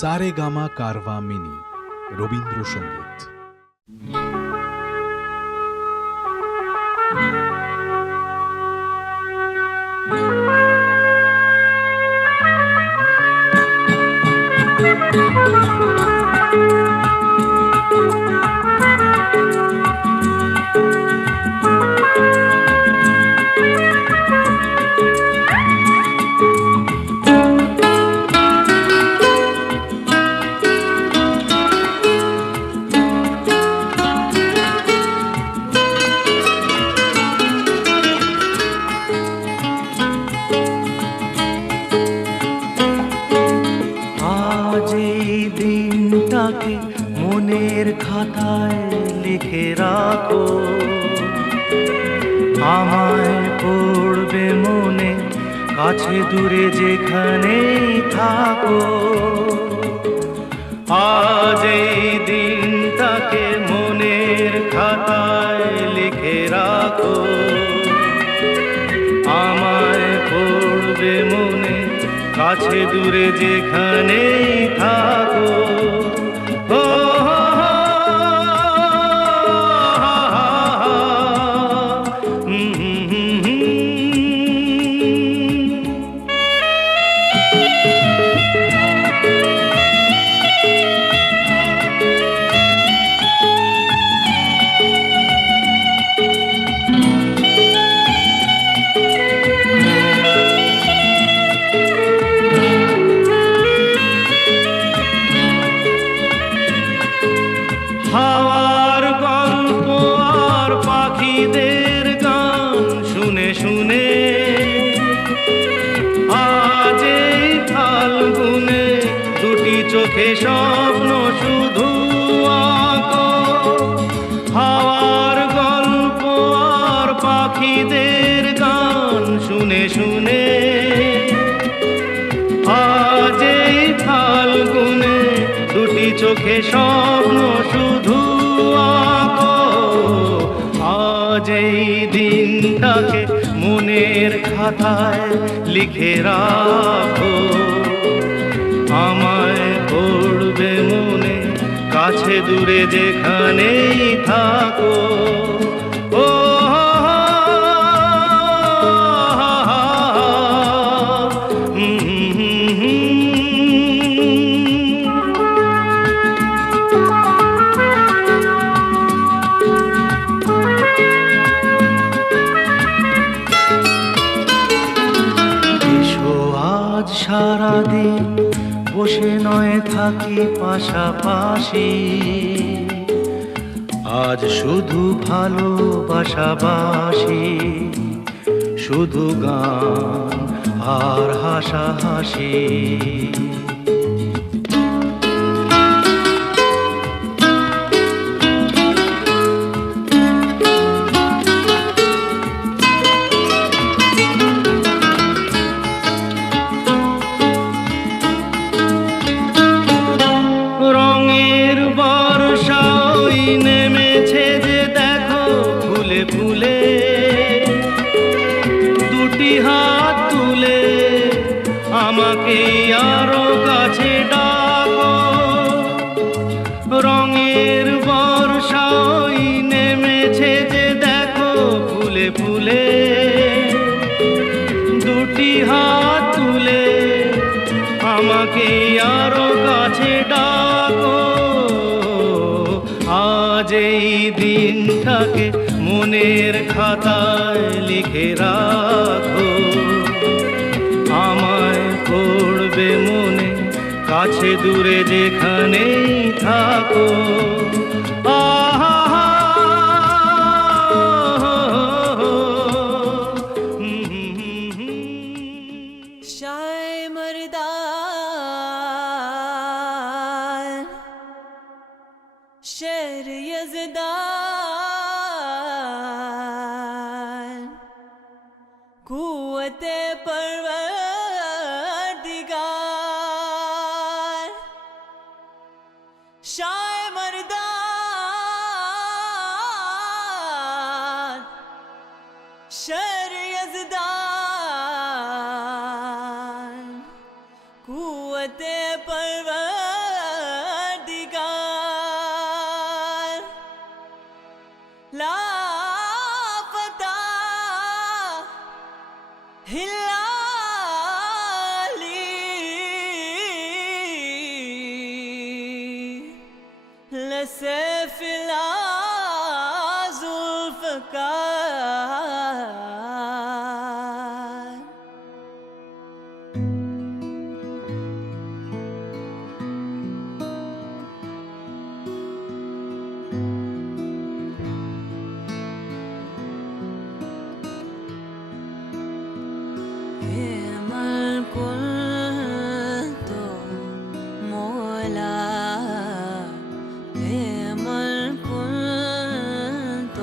Saregama Carvaan mini Rabindrasangeet. দিনটাকে মনের খাতায় লিখে রাখো, আমায় পড়বে মনে, কাছে দূরে যেখানেই থাকো। আজ এই দিনটাকে মনের খাতায় লিখে রাখো, আমায় পড়বে মনে, কাছে দূরে যেখানেই থাকো। হাওয়ার গল্প আর পাখিদের গান শুনে শুনে আজ এই ফাল্গুনে দুটি চোখে স্বপ্ন শুধু আঁকো। হাওয়ার গল্প আর পাখিদের গান শুনে শুনে আজ এই ফাল্গুনে দুটি চোখে স্বপ্ন শুধু আঁকো। আজ এই দিনটাকে মনের খাতায় লিখে রাখো, আমায় পড়বে মনে, কাছে দূরে যেখানেই থাকো। ও সারাদিন বসে নয় থাকি পাশাপাশি, আজ শুধু ভালোবাসাবাসি, শুধু গান আর হাসাহাসি। রঙের বর্ষা ওই নেমেছে যে দেখো ফুলে ফুলে, দুটি হাত তুলে আমাকে আরো কাছে ডাকো। রঙের বর্ষা ওই নেমেছে যে দেখো ফুলে ফুলে, দুটি হাত তুলে আমাকে আরো কাছে ডাকো। আজ এই দিনটাকে মনের খাতায় লিখে রাখো, আমায় পড়বে মনে, কাছে দূরে যেখানেই থাকো। शेर यज़दान कुव्वते परवरदिगार, शाह मर्दान शेर यज़दान कुव्वते परवरदिगार। هلالي لسيف العزلفكار من كنت مولا من كنت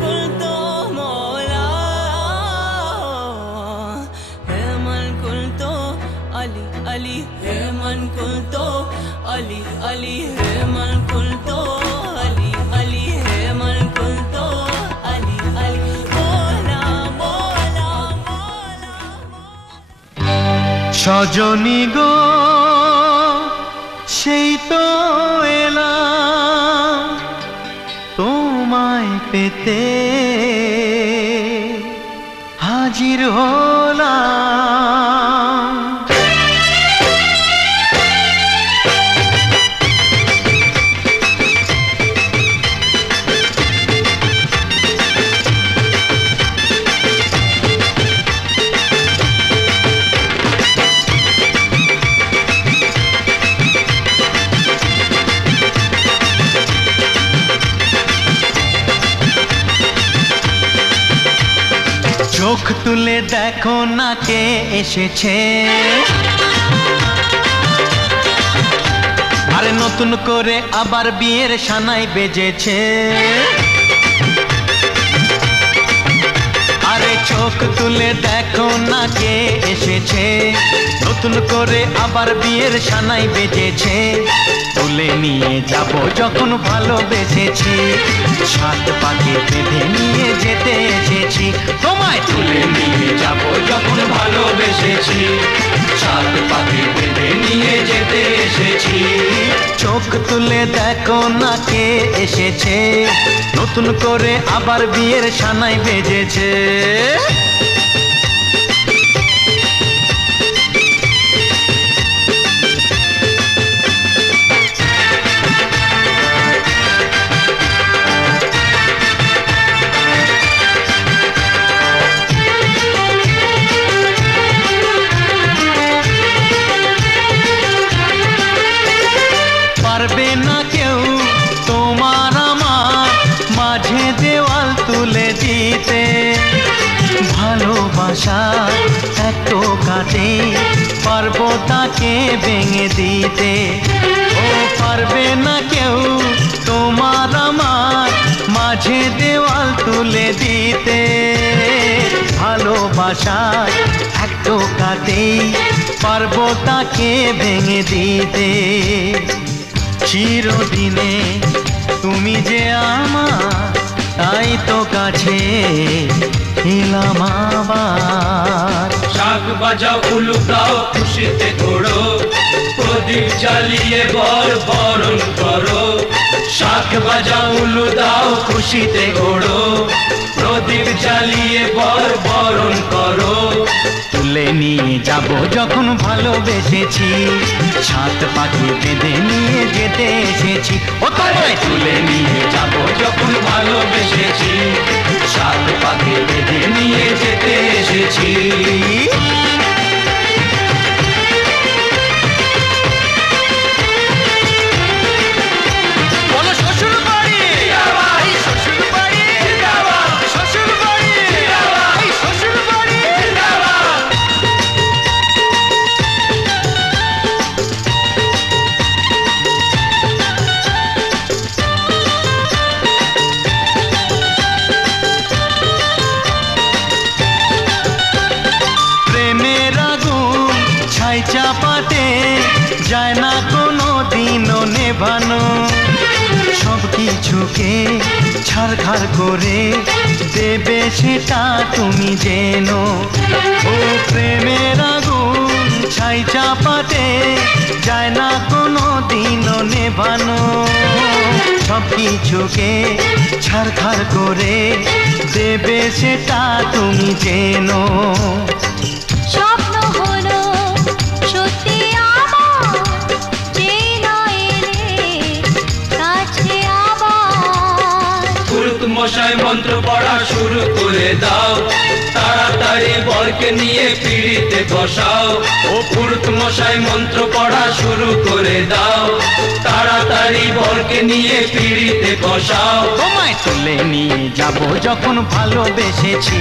Kulto Mola, Heman Kulto Ali Ali, Heman Kulto Ali Ali, Heman Kulto Ali Ali, Heman Kulto Ali Ali, Mola Mola Mola. Sajani গো সেই তো এলাম তোমায় পেতে হাজির হলাম। চোখ তুলে দেখো না কে এসেছে, আরে নতুন করে আবার বিয়ের সানাই বেজেছে। আরে চোখ তুলে দেখো না কে এসেছে, নতুন করে আবার বিয়ের সানাই বেজেছে। তুলে নিয়ে যাব যখন ভালোবেসেছি, সাত পাকে বেঁধে নিয়ে যেতে এসেছি। তোমায় তুলে নিয়ে যাব যখন ভালোবেসেছি, সাত পাকে বেঁধে নিয়ে যেতে এসেছি। চোখ তুলে দেখো না কে এসেছে, নতুন করে আবার বিয়ের সানাই বেজেছে। পারবে না কেউ তোমার আমার মাঝে দেওয়াল তুলে দিতে, ভালোবাসা এত কাটে পারবো তাকে ভেঙে দিতে। ও পারবে না কেউ তোমার আমার মাঝে দেওয়াল তুলে দিতে, ভালোবাসা এত কাটে পারবো তাকে ভেঙে দিতে। চিরদিনে তুমি যে আমার, তাই তো কাছে এলাম আবার। শাক বাজাও উলু দাও খুশিতে ঘোড়ো, প্রদীপ জ্বালিয়ে বরণ করো। শাক বাজাও উলু দাও খুশিতে ঘোড়ো, প্রদীপ জ্বালিয়ে বরণ করো। তুলে নিয়ে যাব যখন ভালোবেসেছি, সাত পাখি বেঁধে নিয়ে যেতে এসেছি। ও তোমায় তুলে নিয়ে যাব যখন ভালোবেসেছি, সাত পাকে বেঁধে নিয়ে যেতে এসেছি। বলো শ্বশুর বাড়ি, এই শ্বশুর বাড়ি, শ্বশুর বাড়ি, এই শ্বশুর বাড়ি। প্রেমের আগুন ছাই চাপাতে যায় না কোনো দিনও নেভানো, সব কিছুকে ছাড়খাড় করে দেবে সেটা তুমি জেনো। ও প্রেমের আগুন ছাই চাপাতে যায় না কোনো দিনও নেভানো, সব কিছুকে ছাড়খাড় করে দেবে সেটা তুমি জেনো। স্বপ্ন হলো সত্যি আমার, যে না এলে কাছে আবার। পুরুত মশাই মন্ত্র পড়া শুরু করে দাও, তাড়াতাড়ি বরকে নিয়ে পিড়িতে বসাও। ও পুরুত মশাই মন্ত্র পড়া শুরু করে দাও, তাড়াতাড়ি বরকে নিয়ে পিড়িতে বসাও। তোমায় তুলে নিয়ে যাব যখন ভালোবেসেছি,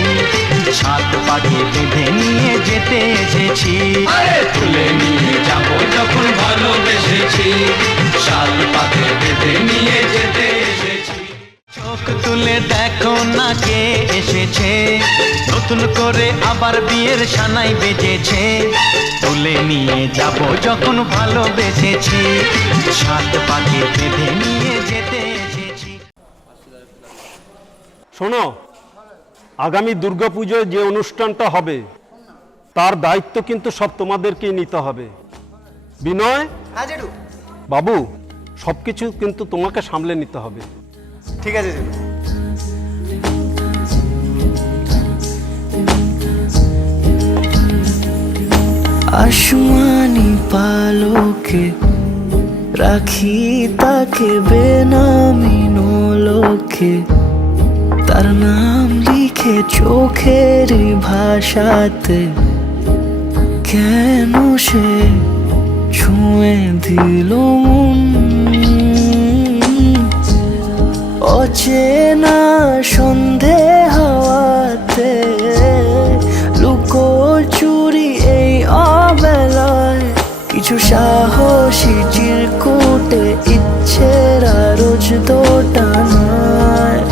সাত পাকে বেঁধে নিয়ে যেতে এসেছি। আরে তুলে নিয়ে যাব যখন ভালোবেসেছি, সাত পাকে বেঁধে নিয়ে যেতে এসেছি। চোখ তুলে দেখো না কে এসেছে, নতুন করে আবার বিয়ের সানাই বেজেছে। তুলে নিয়ে যাব যখন ভালোবেসেছি, সাত পাকে বেঁধে নিয়ে যেতে এসেছি। শোনো, আগামী দুর্গাপুজোয় যে অনুষ্ঠানটা হবে তার দায়িত্ব কিন্তু সব তোমাদেরকেই নিতে হবে। বিনয়, বাবু, সবকিছু কিন্তু তোমাকে সামলে নিতে হবে। ঠিক আছে জেঠু। আসমানি পালকে রাখি তাকে বেনামি নোলকে, তার নাম লিখে চোখের ভাষাতে, কেন সে ছুঁয়ে দিল মন। অচেনা সন্ধে হাওয়াতে লুকোচুরি এই অবেলায়, কিছু সাহসী চিরকুটে ইচ্ছেরা রোজ দোটানায়।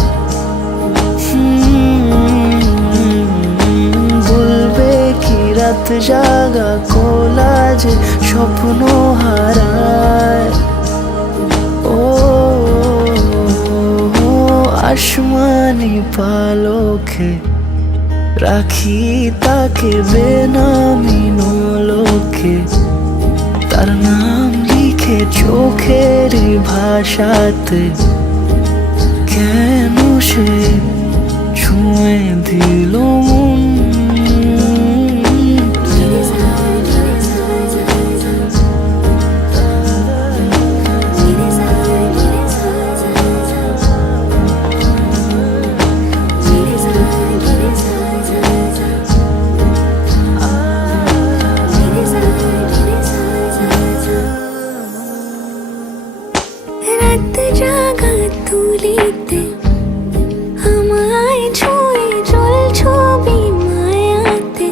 বলবে কি রাত জাগা কোলাজে স্বপ্ন হারায়। ও আসমানি পালকে রাখি তাকে বেনামি নোলকে, তার নাম লিখে চোখের ভাষাতে, কেন সে ছুঁয়ে দিল মন। রাত জাগা তুলিতে আমায় ছুঁয়ে জল ছবি মায়াতে,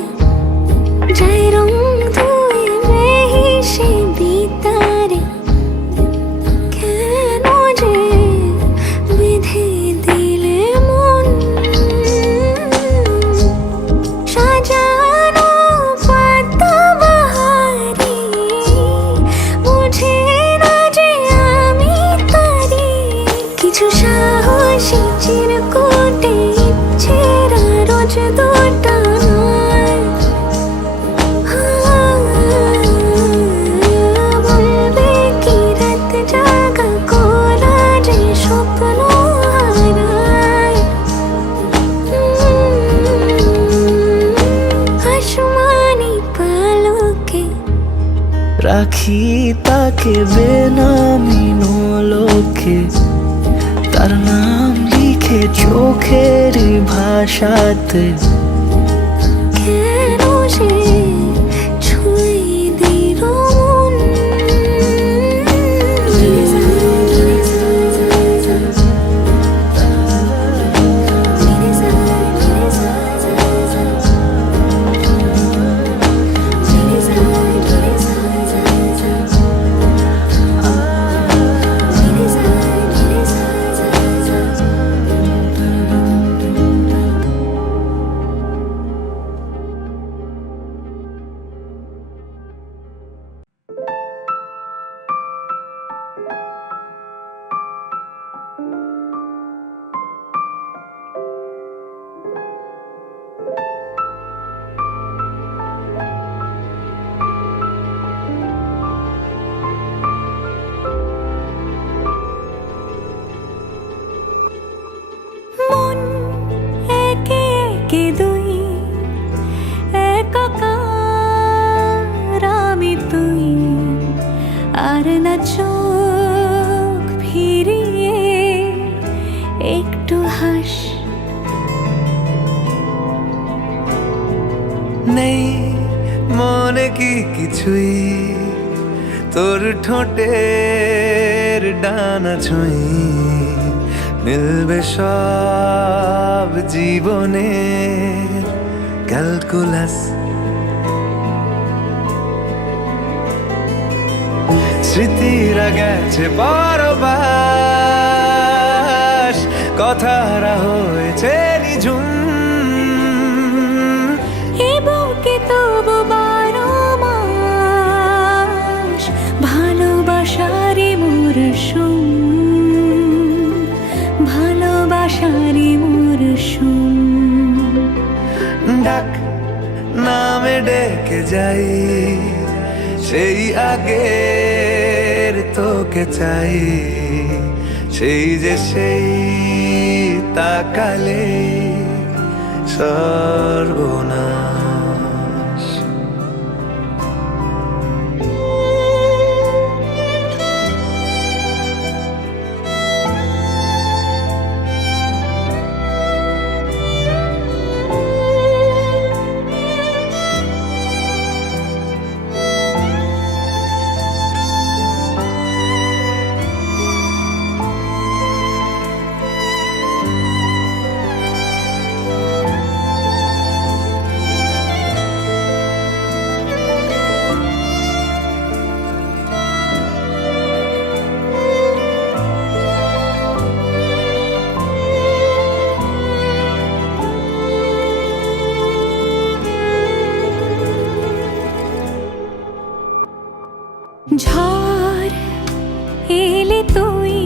যাই রং ধুয়ে বেহিসে বিতারে, কেন যে বেঁধে দিলে মন। সাজানো পাতা বাহারি বুঝে না যে আমি তারি, কিছু সাহসী চিরকুটে ইচ্ছেরা রোজ দোটানায়। বলবে কি রাত জাগা কোলাজে স্বপ্ন হারায়। আসমানি পালকে রাখি তাকে বেনামি নোলকে, তার নাম লিখে চোখের ভাষাতে, কেন সে ছুঁয়ে দিল মন। মন একে একে দুই, একাকার আমি তুই, আর না চোখ ফিরিয়ে একটু হাস। নেই মনে কি কিছুই, তোর ঠোঁটের ডানা ছুঁই, মিলবে সব জীবনের ক্যালকুলাস। স্মৃতিরা গেছে পরবাস, কথারা হয়েছে নিঝুম। এ বুকে তবু 12 মাস ভালোবাসারই মরশুম, ভালোবাসারই মরশুম। ডাক নামে ডেকে যাই, সেই আগের তোকে চাই, সেই যে সেই তাকালে সর্বনাশ। ঝড় এলে তুই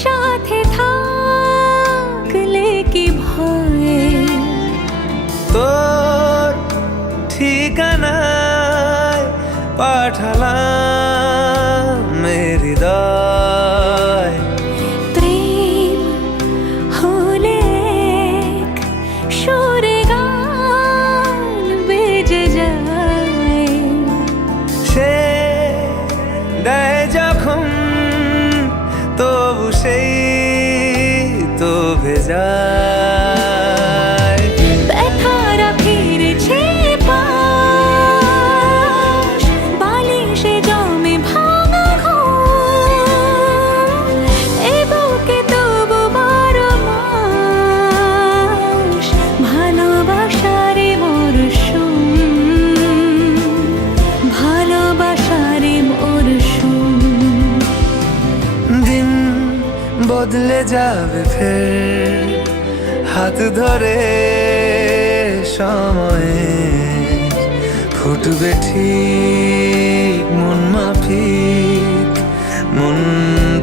সাথে থাকলে কি ভয়, তোর ঠিকানায় পাঠালাম হৃদয়। প্রেম হলে এক সুরে গান বেজে যায়, সে দেয় যখন তবু সেই তো ভেজায়। ব্যথারা ফিরেছে পাশ, বালিশে জমে ভাঙা ঘুম। এ বুকে তবু 12 মাস ভালোবাসারই মরশুম, ভালোবাসারই মরশুম। দিন বদলে যাবে ফের, হাত ধরে সময়ে ফুটবে ঠিক মন মাফিক মন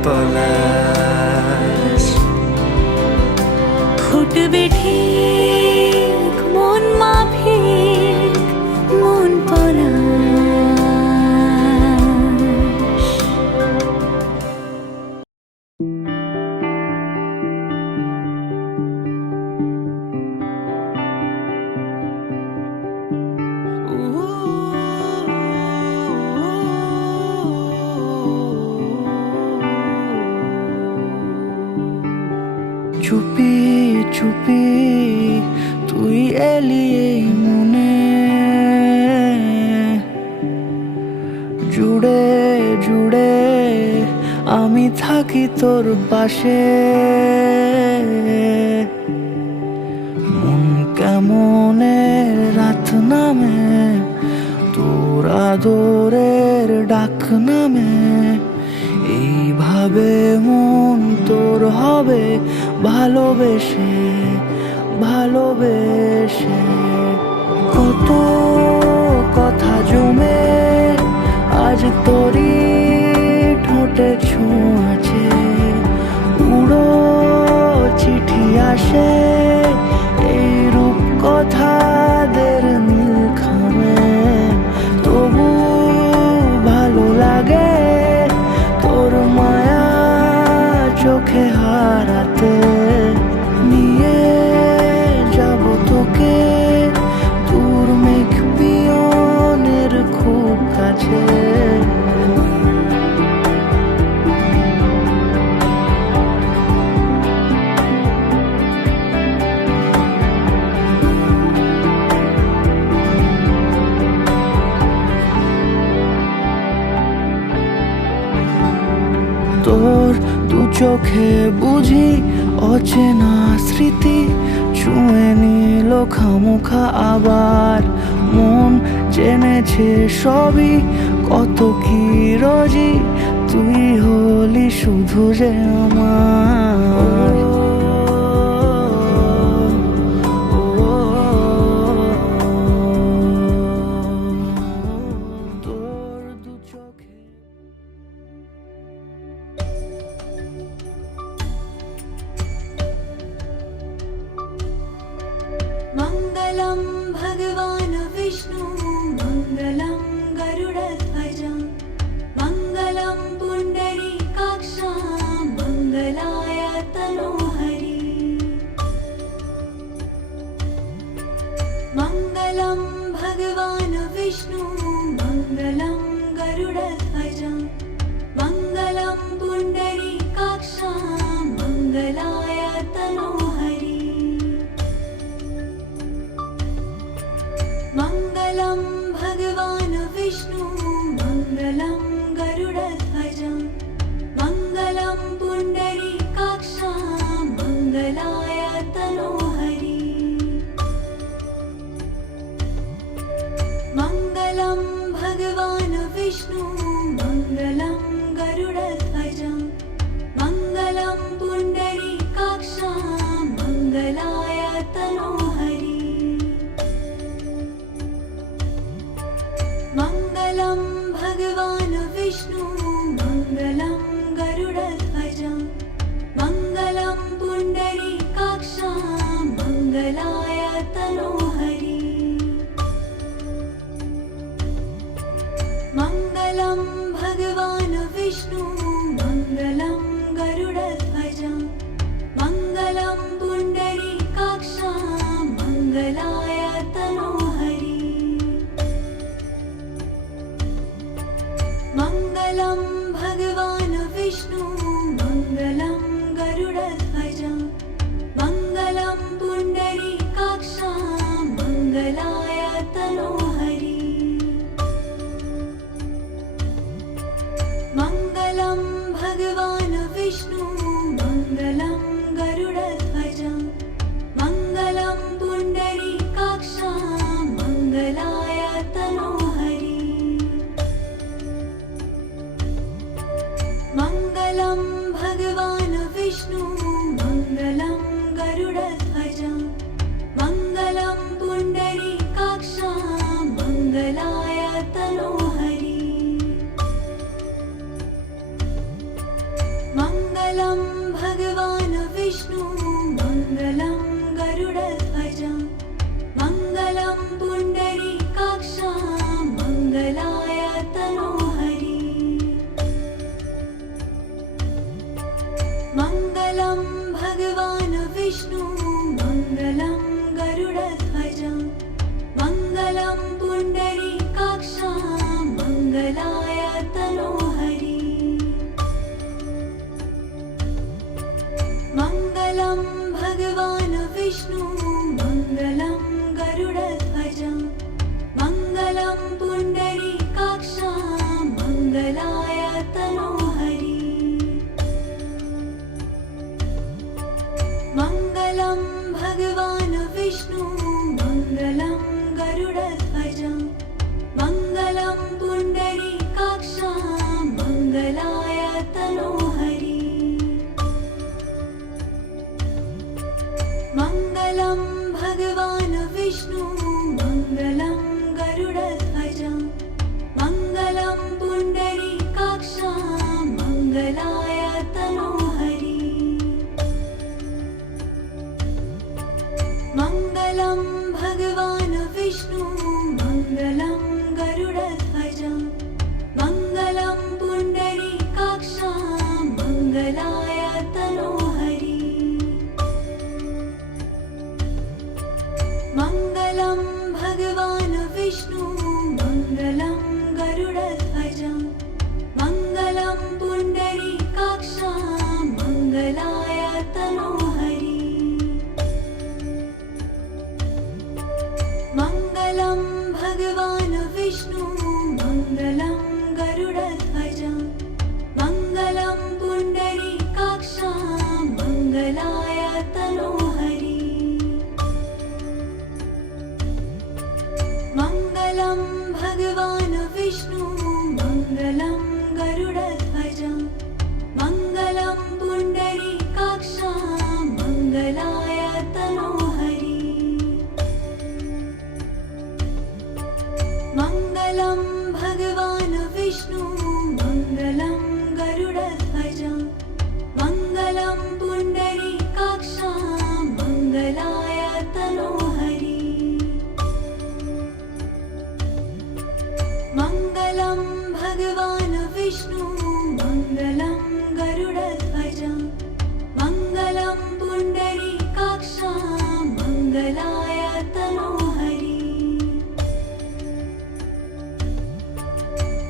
পলাশ। ফুটবে ঠিক মন মাফিক মন পলাশ। চুপি চুপি তুই এলি এই মনে, জুড়ে জুড়ে আমি থাকি তোর পাশে। মন কেমনে রাত নামে, তোর আদরের ডাক নামে, এইভাবে মন তোর হবে ভালোবেসে ভালোবেসে। কত কথা জমে আজ তোরই ঠোঁটে ছোঁয়াছে, উড়ো চিঠি আসে এই রূপ কথাদের নীলখামে। তবু ভালো লাগে তোর মায়া চোখে হারাতে, নিয়ে যাব তোকে দূর মেঘ পিয়নের খুব কাছে। তোর দু চোখে বুঝি অচেনা স্মৃতি ছুঁয়ে নিল খামোখা আবার। মন জেনেছে সবই কত কি রোজি, তুই হলি শুধু যে আমার। मङ्गलं भगवान् विष्णु मङ्गलं गरुडध्वज मङ्गलं पुण्डरीकाक्ष मङ्गलाय तनोहरि मङ्गलं भगवान् विष्णु मङ्गलं गरुडध्वज मङ्गलं पुण्डरीकाक्ष मङ्गलाय तनोहरि मङ्गलं भगवान् विष्णु मङ्गलं गरुडध्वज मङ्गलं पुण्डरीकाक्ष मङ्गलाय तनोहरि मङ्गलं भगवान् विष्णु मङ्गलं गरुडध्वज मङ्गलं पुण्डरीकाक्ष मङ्गलाय तनोहरि मङ्गलं भगवान् विष्णु मङ्गलं गरुडध्वज मङ्गलं पुण्डरीकाक्ष मङ्गलाय तनोहरि मङ्गलं भगवान् विष्णु मङ्गलं गरुडध्वज मङ्गलं पुण्डरीकाक्ष मङ्गलाय तनोहरि मङ्गलं भगवान् विष्णु मङ्गलं गरुडध्वज मङ्गलं पुण्डरीकाक्ष मङ्गलाय तनोहरि मङ्गलं भगवान् विष्णु मङ्गलं गरुडध्वज मङ्गलं पुण्डरीकाक्ष मङ्गलाय तनोहरि मङ्गलं भगवान् विष्णु मङ्गलं गरुडध्वज मङ्गलं पुण्डरीकाक्ष मङ्गलाय तनोहरि मङ्गलं भगवान् विष्णु मङ्गलं गरुडध्वज मङ्गलं पुण्डरीकाक्ष मङ्गलाय तनोहरि मङ्गलं भगवान् विष्णु मङ्गलं गरुडध्वज मङ्गलं पुण्डरीकाक्ष मङ्गलाय तनोहरि मङ्गलं भगवान् विष्णु मङ्गलं गरुडध्वज मङ्गलं पुण्डरीकाक्ष मङ्गलाय तनोहरि मङ्गलं भगवान् विष्णु मङ्गलं गरुडध्वज मङ्गलं पुण्डरीकाक्ष मङ्गलाय तनोहरि मङ्गलं भगवान् विष्णु मङ्गलं गरुडध्वज मङ्गलं पुण्डरीकाक्ष मङ्गलाय तनोहरि मङ्गलं भगवान् विष्णु मङ्गलं गरुडध्वज मङ्गलं पुण्डरीकाक्ष मङ्गलाय तनोहरि मङ्गलं भगवान् विष्णु मङ्गलं गरुडध्वज मङ्गलं पुण्डरीकाक्ष मङ्गलाय तनोहरि मङ्गलं भगवान् विष्णु मङ्गलं गरुडध्वज मङ्गलं पुण्डरीकाक्ष मङ्गलाय तनोहरि मङ्गलं भगवान् विष्णु मङ्गलं गरुडध्वज मङ्गलं पुण्डरीकाक्ष मङ्गलाय तनोहरि मङ्गलं भगवान् विष्णु मङ्गलं गरुडध्वज मङ्गलं पुण्डरीकाक्ष मङ्गलाय तनोहरि विष्णु मङ्गलं गरुडध्वज मङ्गलं पुण्डरीकाक्ष मङ्गलाय तनोहरि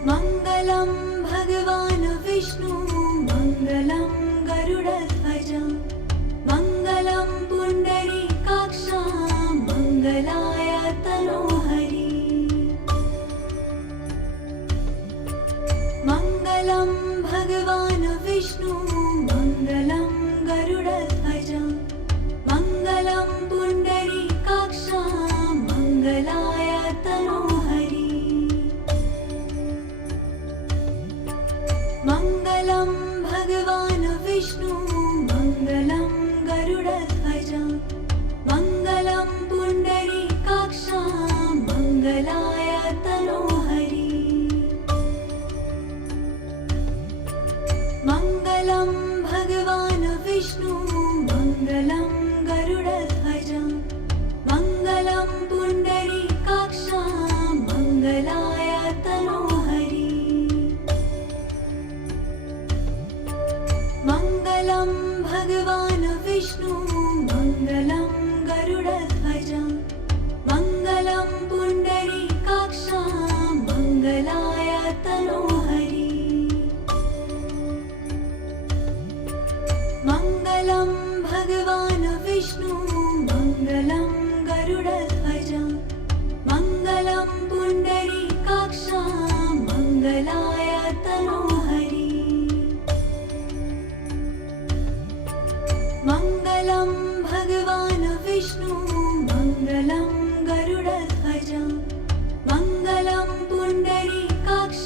मङ्गलं भगवान् विष्णु मङ्गलं गरुडध्वज मङ्गलं पुण्डरीकाक्ष मङ्गलाय तनोहरि मङ्गलं भगवान् विष्णु मङ्गलं गरुडध्वज मङ्गलं पुण्डरीकाक्ष मङ्गलाय तनोहरि मङ्गलं भगवान् विष्णु मङ्गलं गरुडध्वज मङ्गलं पुण्डरीकाक्ष मङ्गलाय तनोहरि मङ्गलं भगवान् विष्णु मङ्गलं गरुडध्वज मङ्गलं पुण्डरीकाक्ष मङ्गलाय तनोहरि मङ्गलं भगवान् विष्णु मङ्गलं गरुडध्वज मङ्गलं पुण्डरीकाक्ष मङ्गलाय तनोहरि मङ्गलं भगवान् विष्णु मङ्गलं गरुडध्वज मङ्गलं पुण्डरीकाक्ष मङ्गलाय तनोहरि मङ्गलं भगवान् विष्णु मङ्गलं गरुडध्वज मङ्गलं पुण्डरीकाक्ष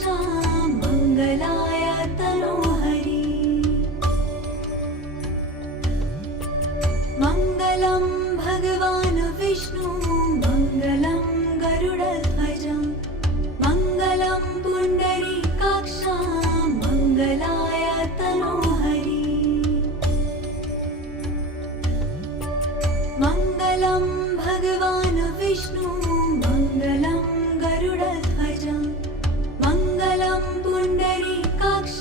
मङ्गलाय तनोहरि मङ्गलं भगवान् विष्णु मङ्गलं गरुडध्वज मङ्गलं पुण्डरीकाक्ष मङ्गलाय तनोहरि मङ्गलं भगवान् विष्णु मङ्गलं गरुडध्वज मङ्गलं पुण्डरीकाक्ष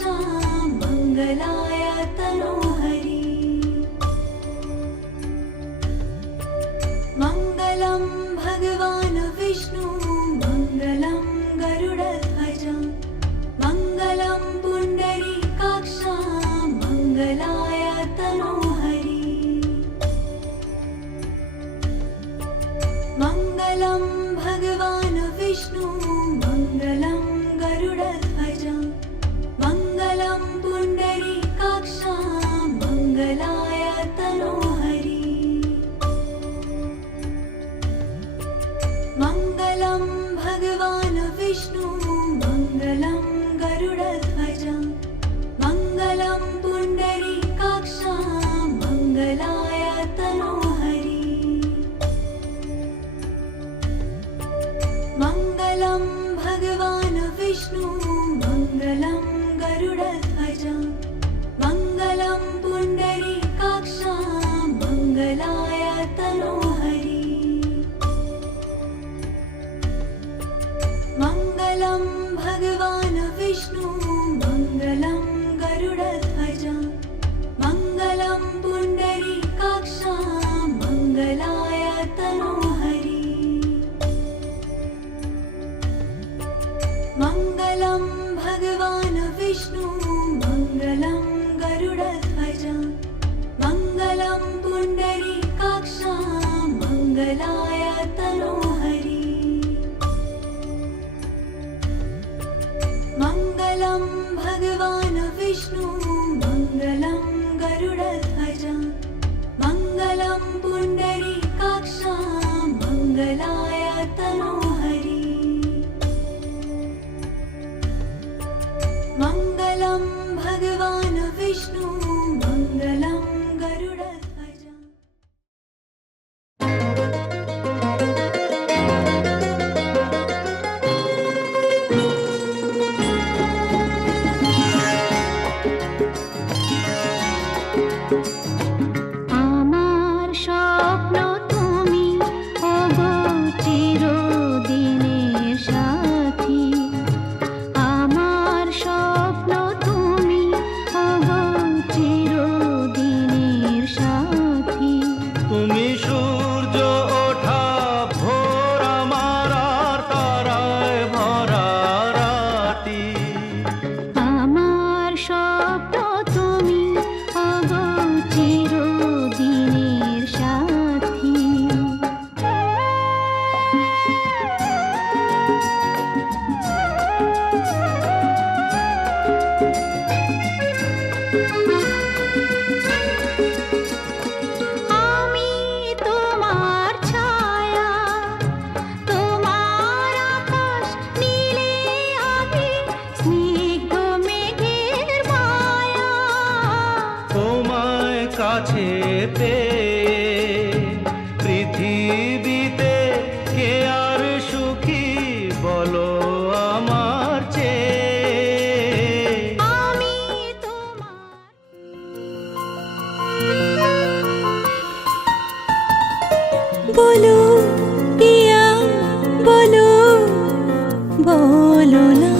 मङ्गलाय तनोहरि मङ्गलं भगवान् विष्णु मङ्गलं गरुडध्वज मङ्गलं पुण्डरीकाक्ष मङ्गलाय तनोहरि मङ्गलं भगवान् विष्णु मङ्गलं गरुडध्वज मङ्गलं पुण्डरीकाक्ष मङ्गलाय तनोहरि मङ्गलं भगवान् विष्णु मङ्गलं गरुडध्वज मङ्गलं पुण्डरीकाक्ष मङ्गलाय तनोहरि मङ्गलं भगवान् विष्णु मङ्गलं गरुडध्वज मङ्गलं पुण्डरीकाक्ष मङ्गलाय तनोहरि मङ्गलं भगवान् विष्णु मङ्गलं गरुडध्वज मङ्गलं पुण्डरीकाक्ष मङ्गलाय तनोहरि मङ्गलं भगवान् विष्णु मङ्गलं गरुडध्वज मङ्गलं पुण्डरीकाक्ष मङ्गलाय तनोहरि मङ्गलं भगवान् विष्णु मङ्गलं गरुडध्वज मङ्गलं पुण्डरीकाक्ष मङ्गलाय तनोहरि मङ्गलं भगवान् विष्णु मङ्गलं गरुडध्वज পৃথিবীতে কে আর সুখী বলো আমার চেয়ে। আমি তোমার বলো পিয়া বলো বলো না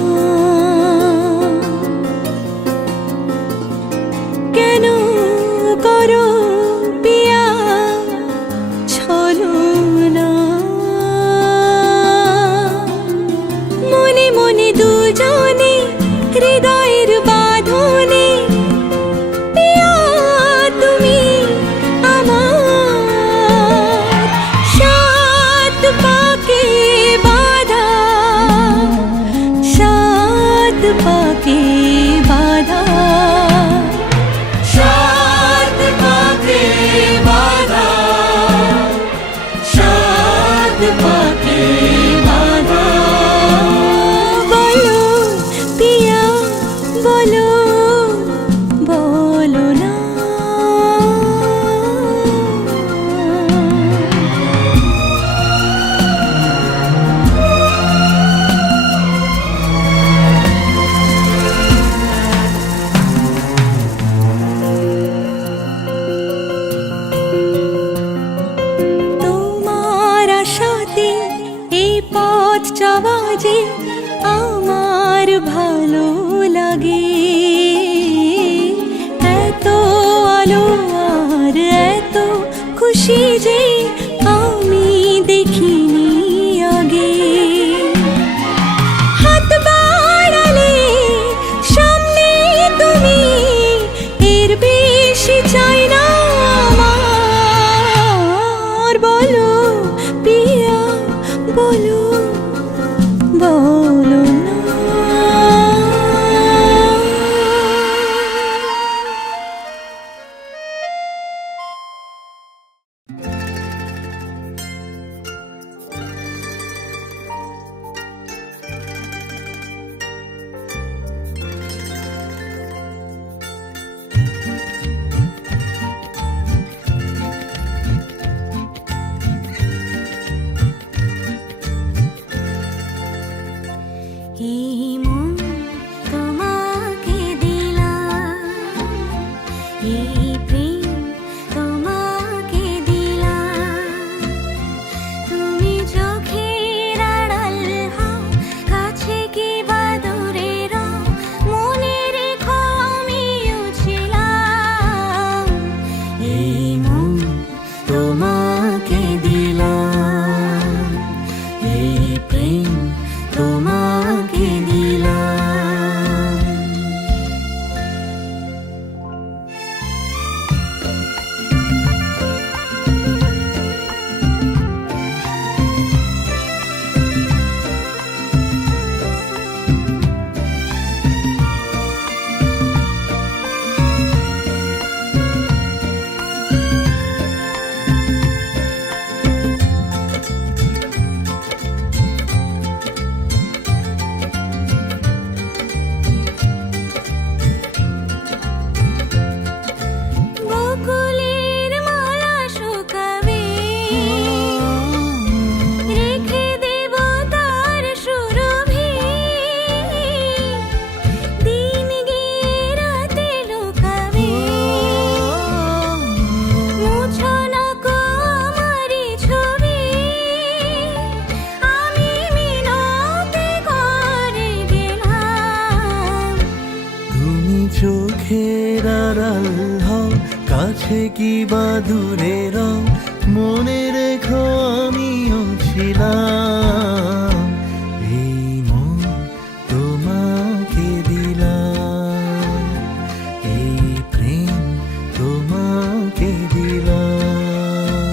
কেন করো পিয়া ছলো না মনে মনে দুজনে হৃদয়ের বাঁধনে পিয়া তুমি আমার সাত পাকে বাঁধা সাত পাকে বাঁধা সাত পাকে বাঁধা সাত পাকে বাঁধা বলো পিয়া বলো বলো না তোমার আশাতে এই পথ চলা যে আমার ভালো লাগে এত আলো আর এত খুশি যে আমি দেখিনি আগে হাত বাড়ালে সামনে তুমি এর বেশি চাই না আমার বলো পিয়া বলো বলো না এই মন তোমাকে দিলাম এই প্রেম তোমাকে দিলাম তুমি চোখের আড়াল হও কাছে কি বা দূরে রও মনে রেখো আমিও ছিলাম এই মন তোমাকে দিলাম এই প্রেম তোমাকে দিলাম বকুলের মালা শুকাবে রেখে দেব তার সুরভি দিন গিয়ে রাতে লুকাবে মুছো না কো আমারি ছবি আমি মিনতি করে গেলাম তুমি চোখের আড়াল হও কাছে কি বা দূরে রও মনে রেখো আমিও ছিলাম এই মন তোমাকে দিলাম এই প্রেম তোমাকে দিলাম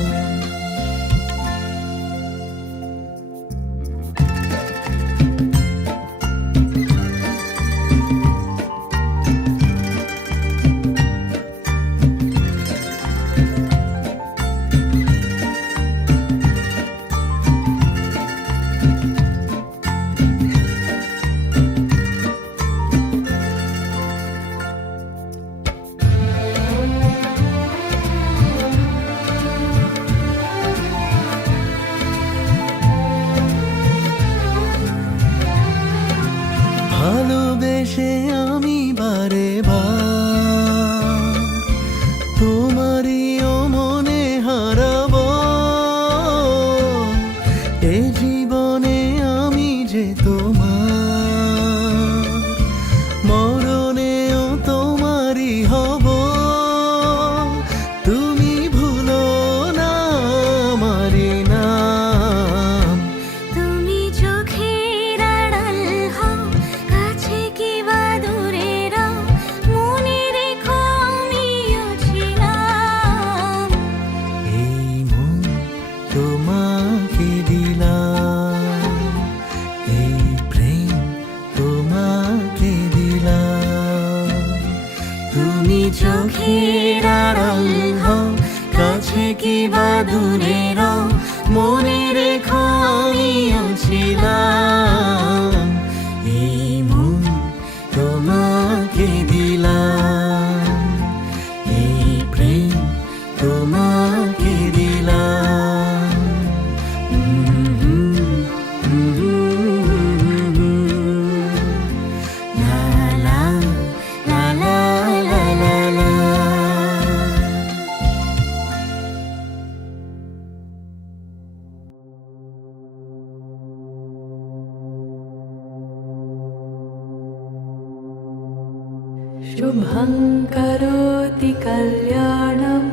शुभं करोति कल्याणम्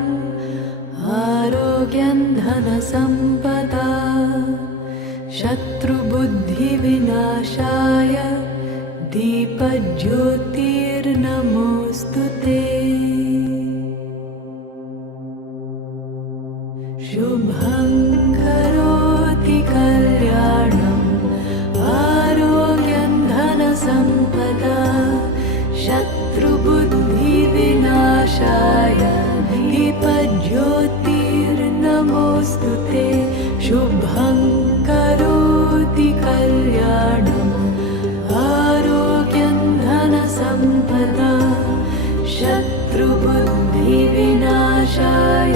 आरोग्यं धनसम्पदा शत्रुबुद्धिविनाशाय दीपज्योतिर्नमोऽस्तु ते शुभं करोति कल्याणम् आरोग्यं धनसम्पदा शत्रुबुद्धिविनाशाय दीपज्योतिर्नमोऽस्तु ते शुभं करोति कल्याणम् आरोग्यं धनसम्पदा शत्रुबुद्धिविनाशाय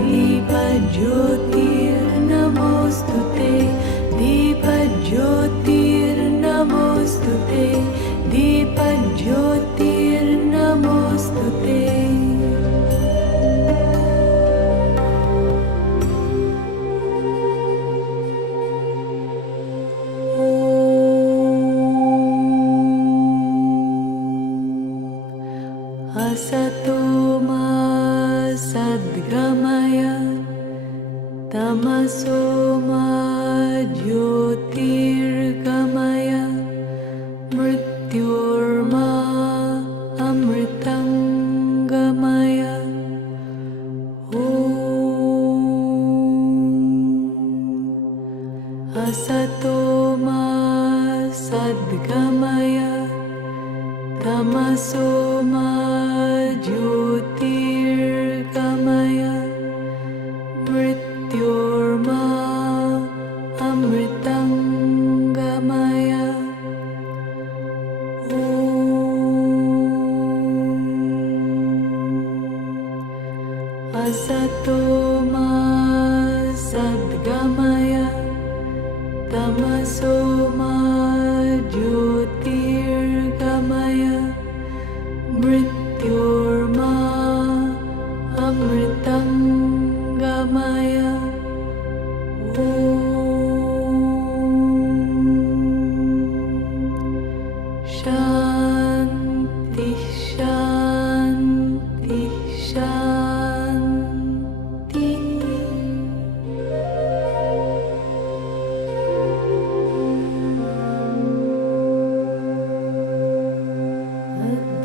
दीपज्योतिर्नमोऽस्तु ते दीपज्योतिर्नमोऽस्तु ते दीपज्योतिर्नमोऽस्तु ते असतो मा सद्गमय तमसो मा ज्योतिर्गमय मृत्योर्मा अमृतं गमय ॐ असतो मा सद्गमय तमसो मा ज्योतिर्गमय मृत्योर्मा अमृतं गमय ॐ असतो मा सद्गमय तमसो मा ज्योतिर्गमय मृत्योर्मा अमृतं गमय ॐ शान्ति शान्ति शान्ति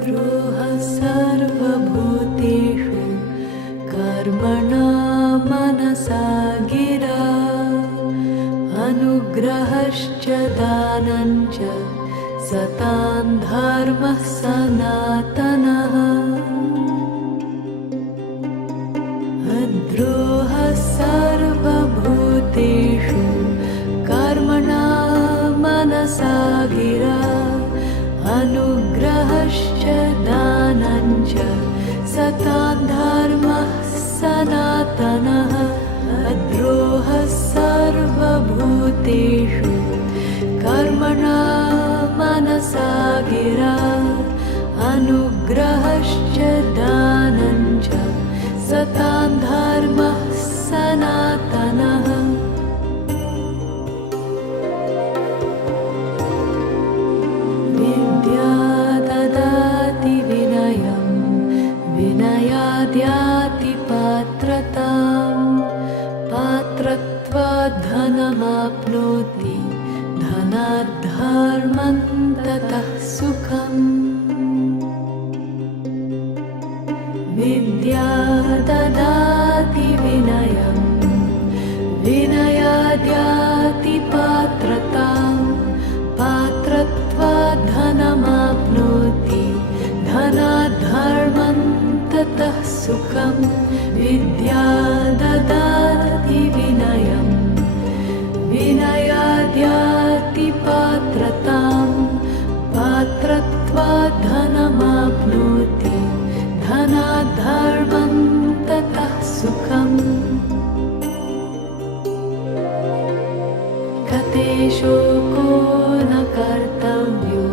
द्रोह सर्वभूतेषु कर्मणा मनसा गिरा अनुग्रहश्च दानञ्च सतां धर्मः सनातनः द्रोह सर्वभूतेषु कर्मणा मनसा गिरा अनुग्रहश्च दानञ्च सतां धर्मः सनातनः द्रोह सर्वभूतेषु कर्मणा मनसा गिरा अनुग्रहश्च दानञ्च सतां धर्मः सनातनः विद्या ददाति विनयं विनयाद्याति पात्रतां पात्रत्वात् धनमाप्नोति धनात् धर्मं ततः सुखम् विद्या ददाति विनयं विनयाद्याति पात्रतां पात्रत्वात् धनमाप्नोति धनात् धर्मं ततः सुखम् विद्या ददाति विनयं विनयाद्याति पात्रतां पात्रत्वात् धनमाप्नोति धनात् धर्मं ततः सुखम् कते शोको न कर्तव्यो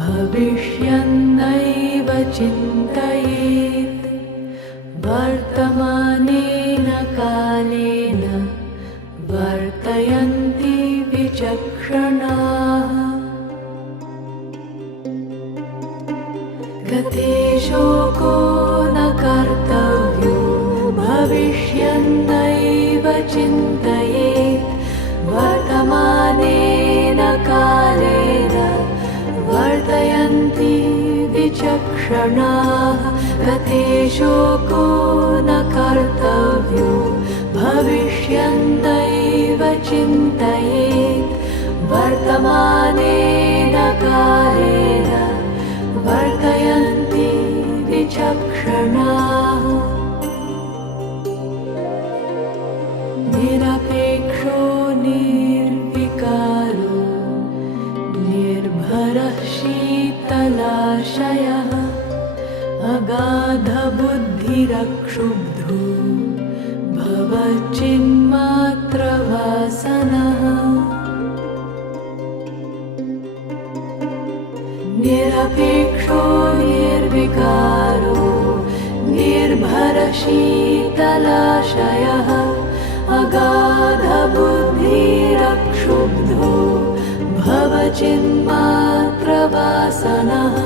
भविष्यन्नैव चिन्तयेत् वर्तमानेन कालेन वर्तयन्ति विचक्षणाः चिन्तयेत् वर्तमानेन कालेन वर्तयन्ति विचक्षणाः गते शोको न कर्तव्यो भविष्यन्तैव चिन्तयेत् वर्तमानेन कालेन वर्तयन्ति विचक्षणाः निरपेक्षो निर्विकारो निर्भरः शीतलाशयः अगाधबुद्धिरक्षुब्धो भवचिन्मात्रवासनः निरपेक्षो निर्विकारो निर्भरशीतलाशयः अगाधबुद्धिरक्षुब्धो भवचिन्मात्रवासनः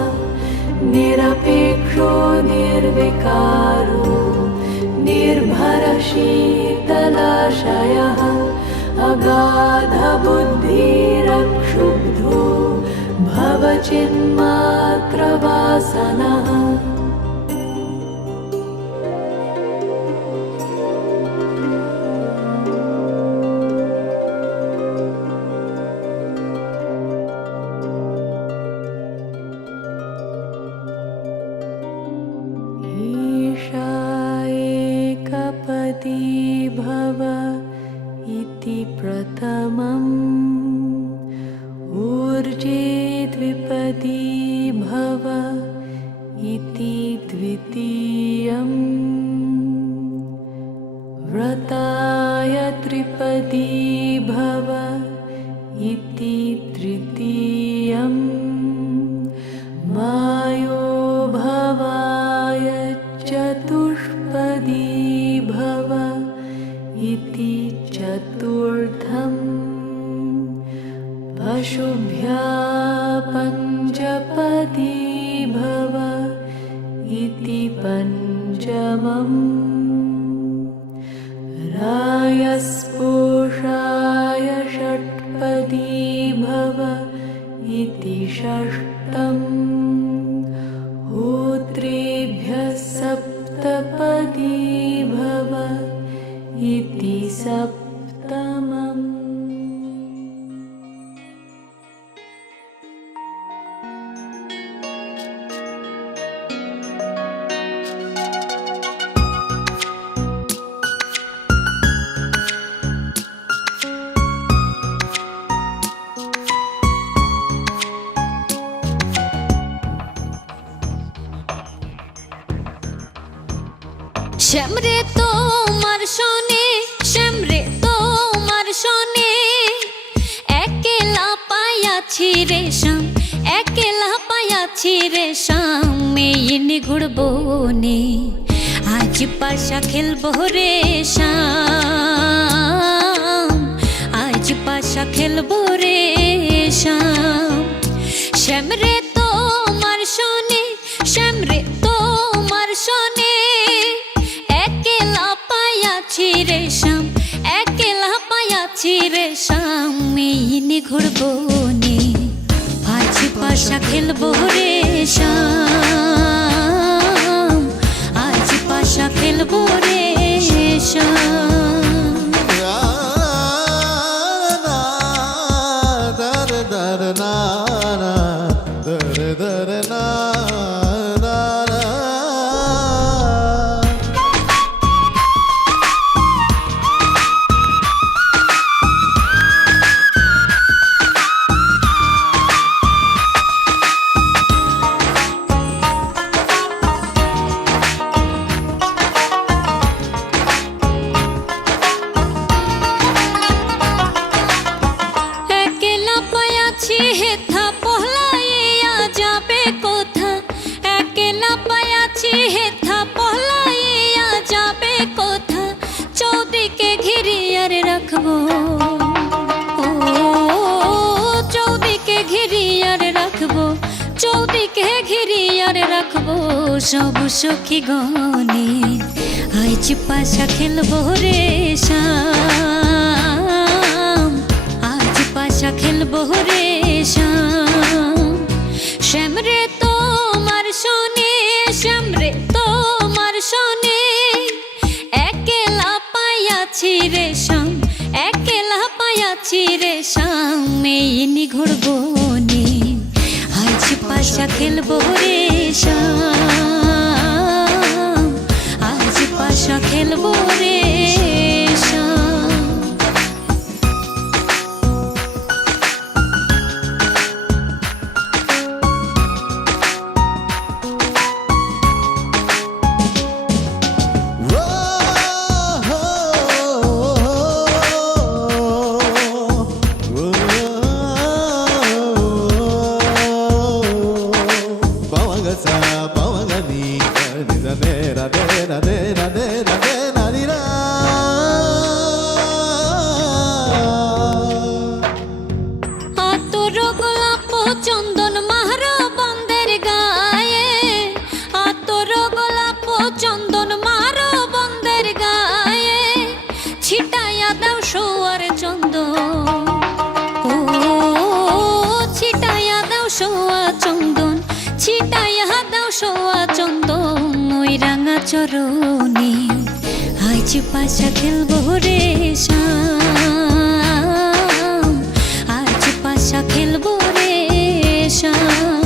निरपेक्षो निर्विकारो निर्भरशीतलाशयः अगाधबुद्धिरक्षुब्धो भवचिन्मात्रवासनः एकपदी भव इति प्रथमम् ऊर्जे द्विपदी भव इति द्वितीयम् व्रताय त्रिपदी भव इति तृतीयम् मायो भवाय चतुष्पदी भव इति चतुर्थम् अशुभ्या पञ्चपदी भव इति पञ्चमम् रायस्पोषाय षट्पदी भव इति षष्ठम् होत्रेभ्यः सप्तपदी भव इति सप्तमम् শ্যামরে তোমার শোনে শ্যামরে তোমার শোনে একলা পায়াছি রে শ্যাম একলা পায়াছি রে শ্যাম এই নিগুড় বনে আজ পাশা খেলবো রে শ্যাম আজ পাশা খেলবো রে শ্যাম শ্যামরে তোমার শোনে শ্যামরে তোমার শোনে রে শ্যাম একলা পায়াছি রে শ্যাম এই নিগুড় বনে আজ পাশা খেলবো রে শ্যাম আজ পাশা খেলবো রে শ্যাম রাখবো চৌদিকে ঘিরি আর রাখবো চৌদিকে ঘিরি আর রাখবো সব সখী গণে আজ পাশা খেলবো রে শ্যাম, আজ পাশা খেলবো রে শ্যাম। শ্যাম রে তোমার শোনে, শ্যাম রে তোমার শোনে, একলা পাইয়াছি রে শ্যাম, একলা পাইয়াছি রে শ্যাম। এই নিঘোড় বনে আজ পাশা খেলবো রে শ্যাম, আজ পাশা খেলবো রে শ্যাম। আতর গোলাপ চন্দন মারো বন্দের গায়ে, আতর গোলাপ চন্দন মারো বন্দের গায়ে, ছিটাইয়া দাও সোয়ার চন্দন, ও ছিটাইয়া দাও সোয়া চন্দন, ছিটাইয়া দাও সোয়া চন্দন। ওই রাঙা চরণে আজ পাশা খেলবো রে শ্যাম, আজ পাশা খেলবো রে শ্যাম।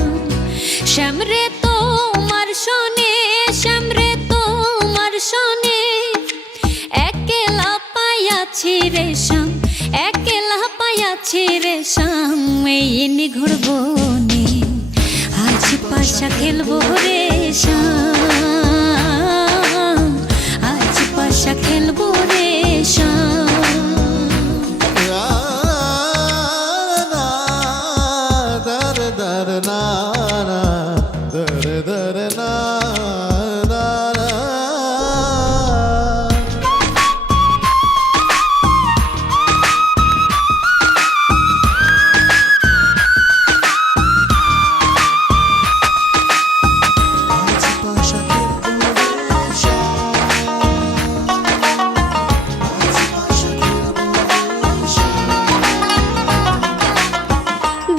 শ্যাম রে তোমার শোনে, শ্যাম রে তোমার শোনে, একলা পাইয়াছি রে শ্যাম, একলা পাইয়াছি রে শ্যাম। এই নিঘোড় বনে আজ পাশা খেলবো রে শ্যাম, আজ পাশা খেলবো রে শ্যাম।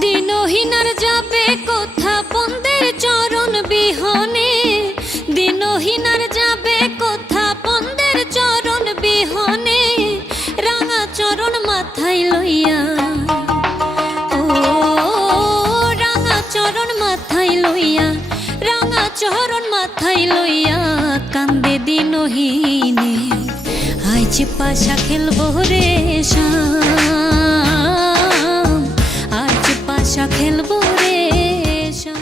দিনহীনার যাবে কোথা বন্দের চরণ বিহনে, দিনহীনার যাবে কোথা বন্দের চরণ বিহনে, রাঙা চরণ মাথায় লইয়া, ও রাঙা চরণ মাথায় লইয়া, রাঙা চরণ মাথায় লইয়া, কান্দে দিনহীনে আজ পাশা খেলবো রে শ্যাম, আজ পাশা খেলবো রে শ্যাম।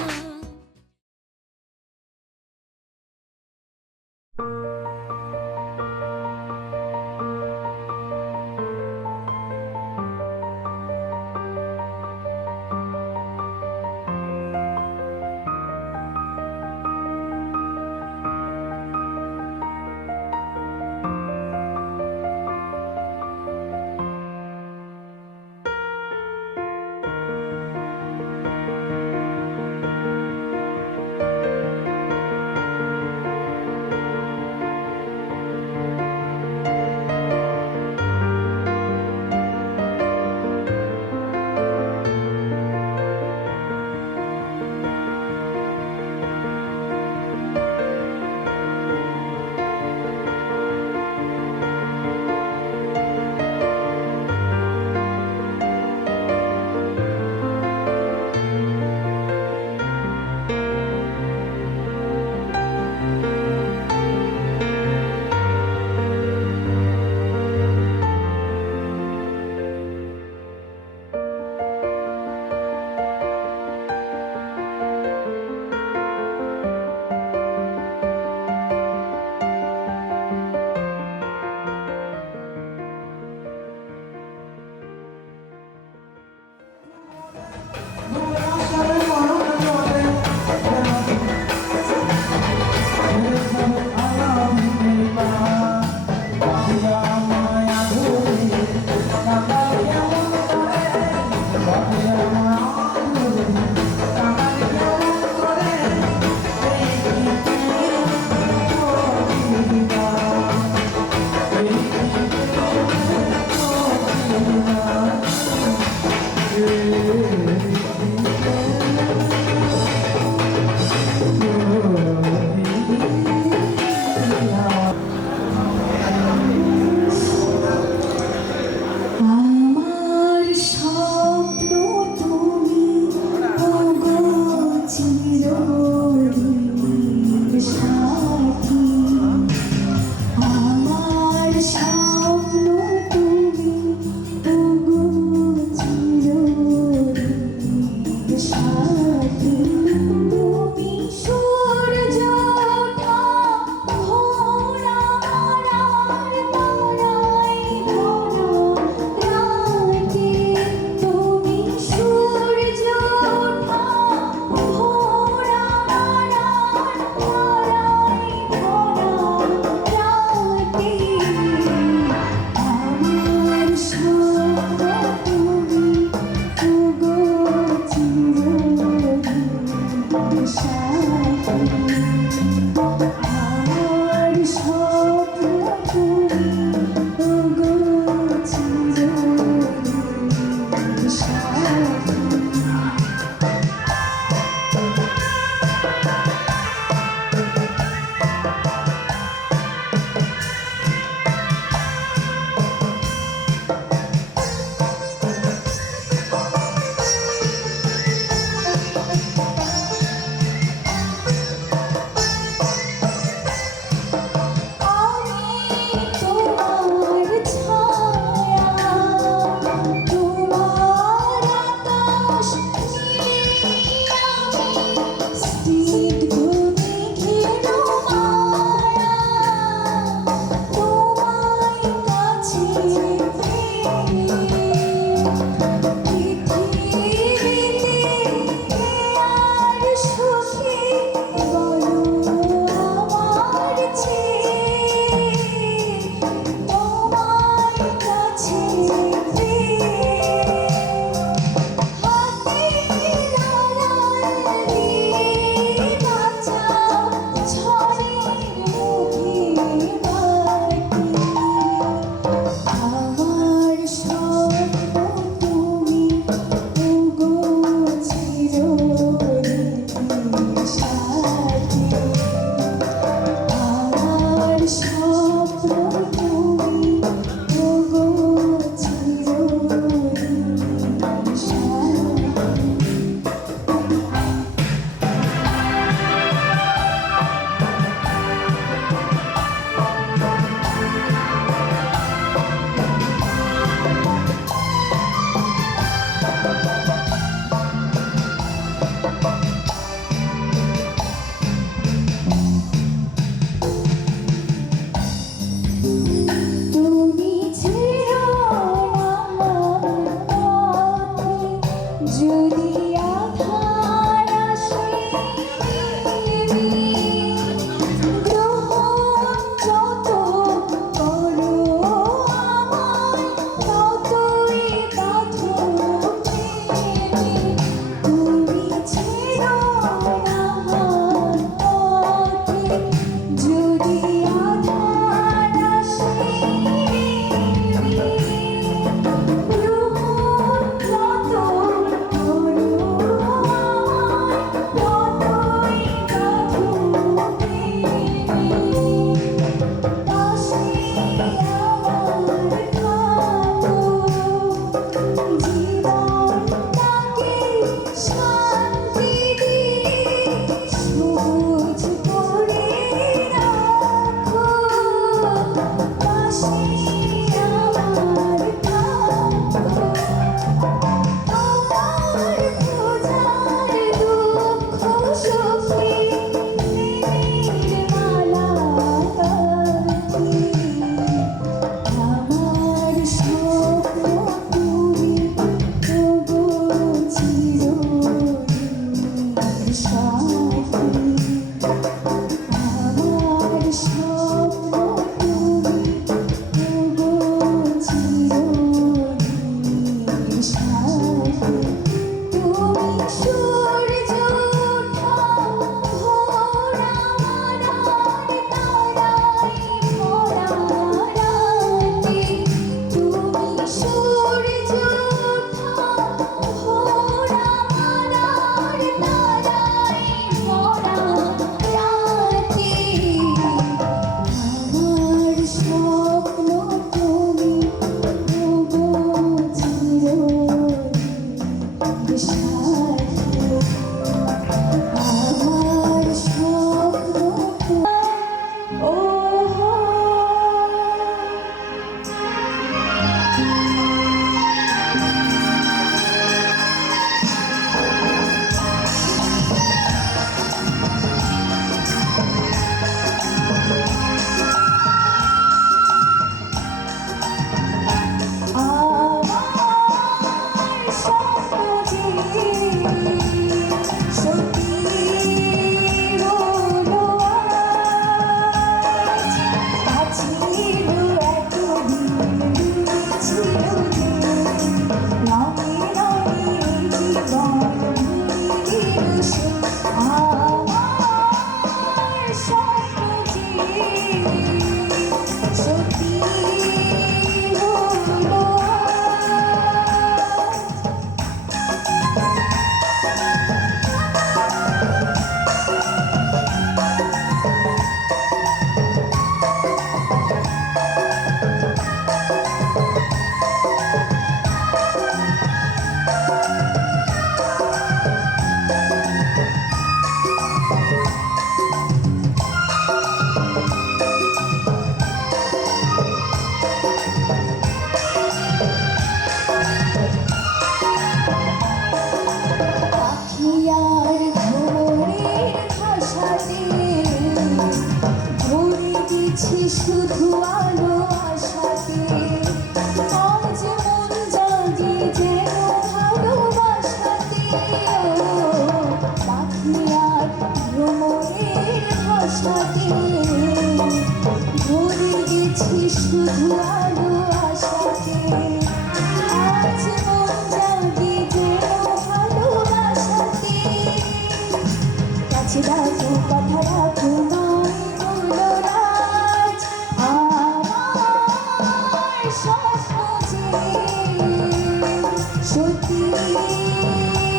সত্যি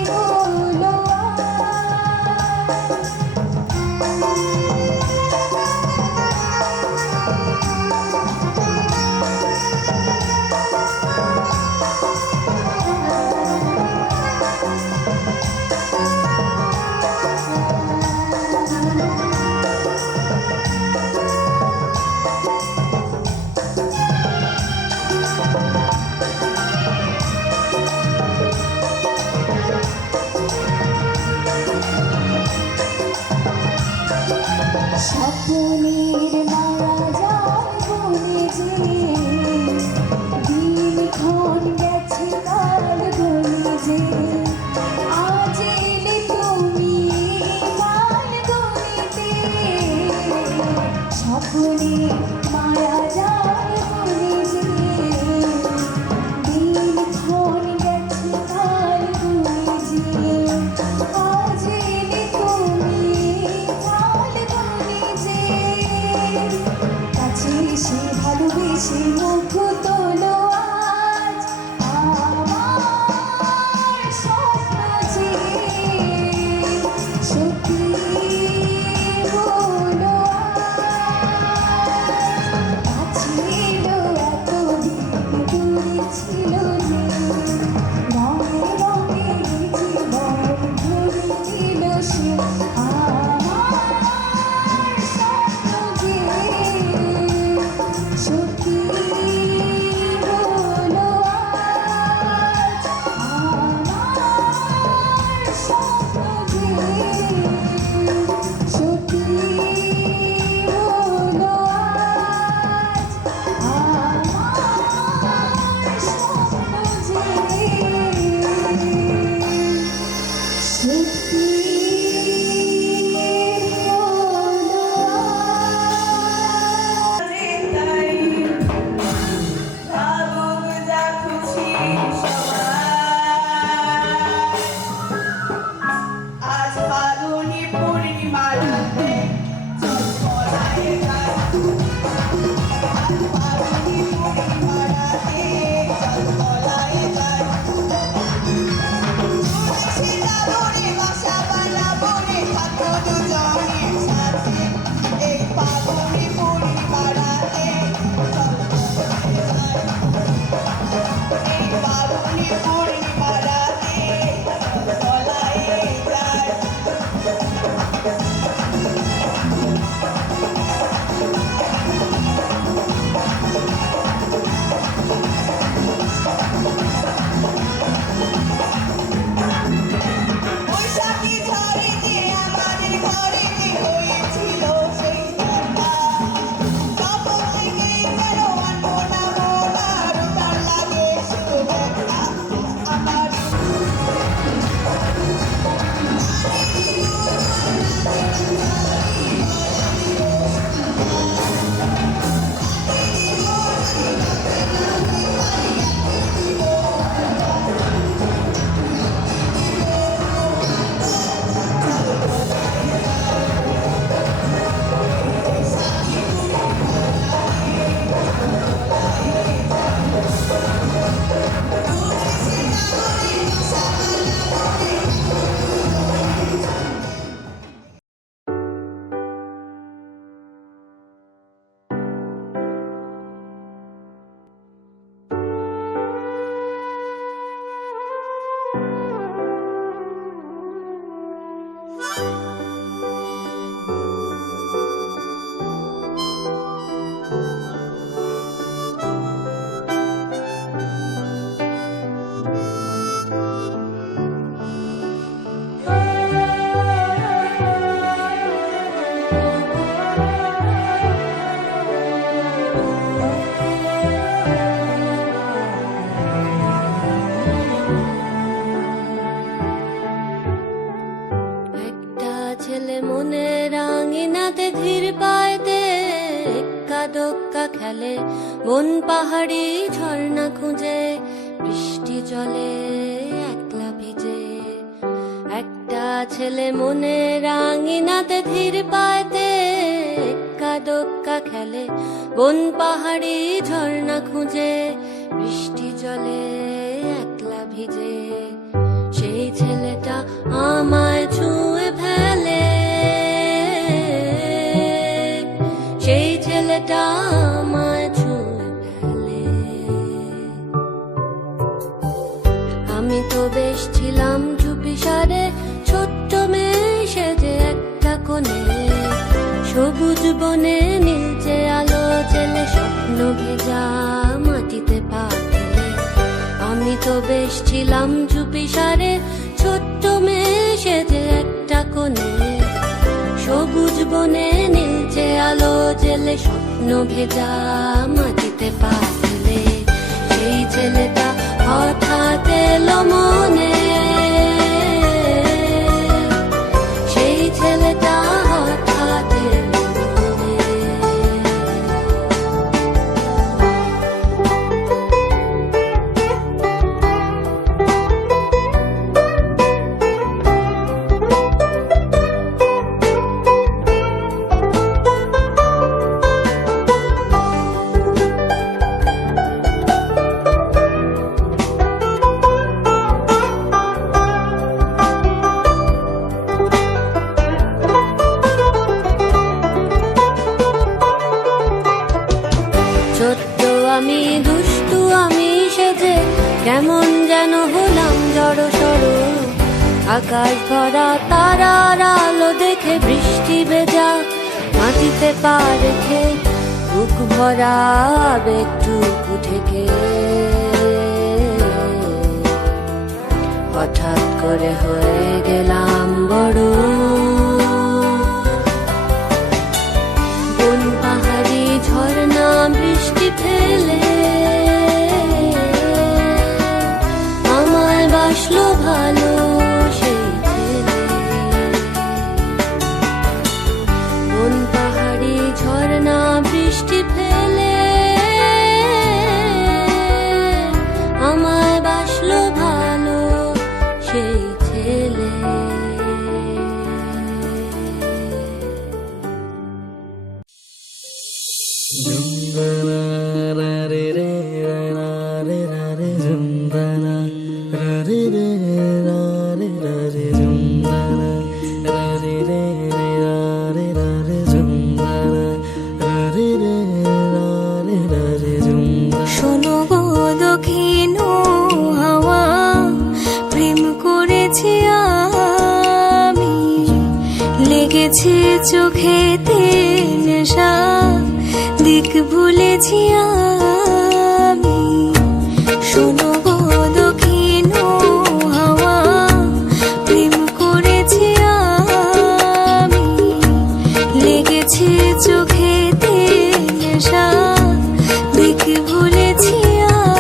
হলো স্বপ্নের মায়া যায় বনে যে দিনক্ষণ গেছে কাল গলে যে আজ এলে তুমি কাল গলিতে স্বপ্নে মায়া যায় বনে যে দিনক্ষণ গেছে কাল গলে যে আজ এলে তুমি কাল গলে যে কাছে এসে ভালোবেসে মুখ তোলো আজ আমার স্বপ্ন যে সত্যি হলো আজ ছিল এতদিন দূরে ছিল যে রঙে রঙে জীবন ভরে দিল সে আমার স্বপ্ন যে সত্যি হলো আজ আমার স্বপ্ন যে সত্যি হলো আজ আমার স্বপ্ন যে সত্যি আজ ফাল্গুনি পূর্ণিমা রাতে চল পলায়ে যাই আজ ফাল্গুনি পূর্ণিমা রাতে চল পলায়ে যাই চুড়েছি দাবরে বাসা বানাবো রে থাকো দুজনের সাথে এই ফাল্গুনি পূর্ণিমা রাতে চল পলায়ে যাই এই ফাল্গুনি পূর্ণিমা রাতে চল পলায়ে যাই বৈশাখী ঝড়েতে আমাদের ঘরেতে হয়েছিল সেই দেখা তখন থেকে যেন আনবো না মোড়ার তার লাগে শুধু দেখা আমার খেলে বন পাহাড়ি ঝর্ণা খুঁজে বৃষ্টি জলে একলা ভিজে একটা ছেলে মনে রাঙিনাতে ধীর পায়তে এক্কা দোক্কা খেলে বন পাহাড়ি ঝর্ণা খুঁজে বৃষ্টি জলে একলা ভিজে ভিজে সেই ছেলেটা আমায় ছুঁয়ে ফেলে, সেই ছেলেটা আমায় ছুঁয়ে ফেলে। আমি তো বেশ ছিলাম চুপিসারে ছোট্ট মেয়ে সেজে একটা কোণে, সবুজ বনে নীলচে আলো জেলে স্বপ্ন ভেজা মাটিতে পা ফেলে। আমি তো বেশ ছিলাম চুপিসারে ছোট্ট মেয়ে সেজে একটা কোণে, সবুজ বনে নীলচে আলো জেলে স্বপ্ন ভেজা মাটিতে পা ফেলে। সেই ছেলেটা হঠাৎ এলো মনে, সেই ছেলেটা হঠাৎ এলো মনে। ছোট্ট আমি দুষ্টু আমি সেজে কেমন যেন হলাম জড় সড়ো, আকাশ ভরা তারার আলো দেখে বৃষ্টি ভেজা মাটিতে পা রেখে বুক ভরা আবেগটুকু ঠেকে হঠাৎ করে হয়ে গেলাম বড়। বন পাহাড়ি ঝর্ণা বৃষ্টি ফেলে আমায় বাসলো ভালো সেই ছেলে। বন পাহাড়ি ঝর্ণা বৃষ্টি ফেলে আমায় বাসলো ভালো সেই ছেলে। শোনো গো দক্ষিণ হাওয়া, প্রেম করেছি আমি, লেগেছে চোখেতে নেশা, দিক ভুলেছি আমি। শোনো গো দক্ষিণ হাওয়া, প্রেম করেছি আমি, লেগেছে চোখেতে নেশা, দিক ভুলেছি আমি।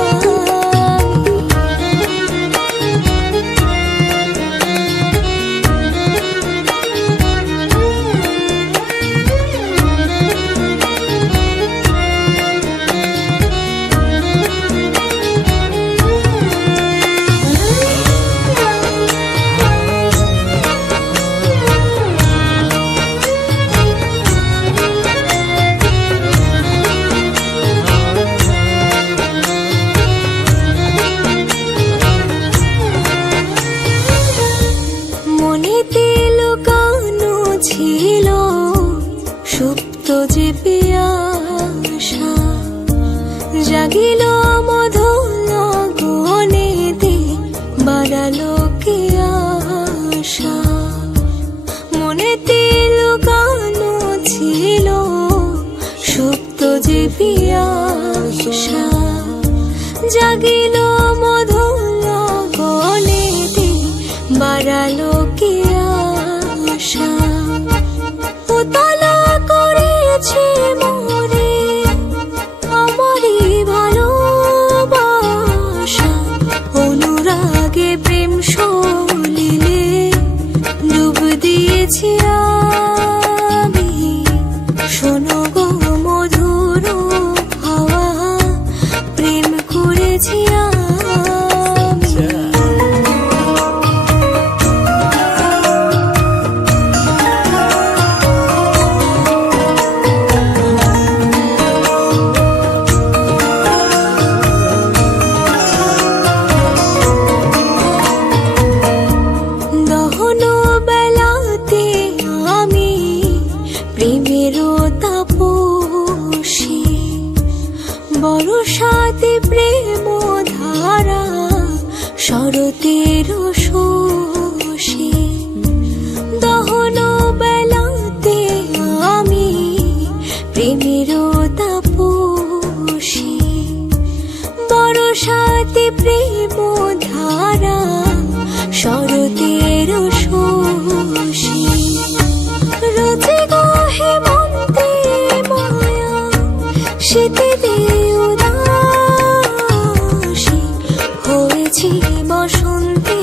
করেছি বসন্তে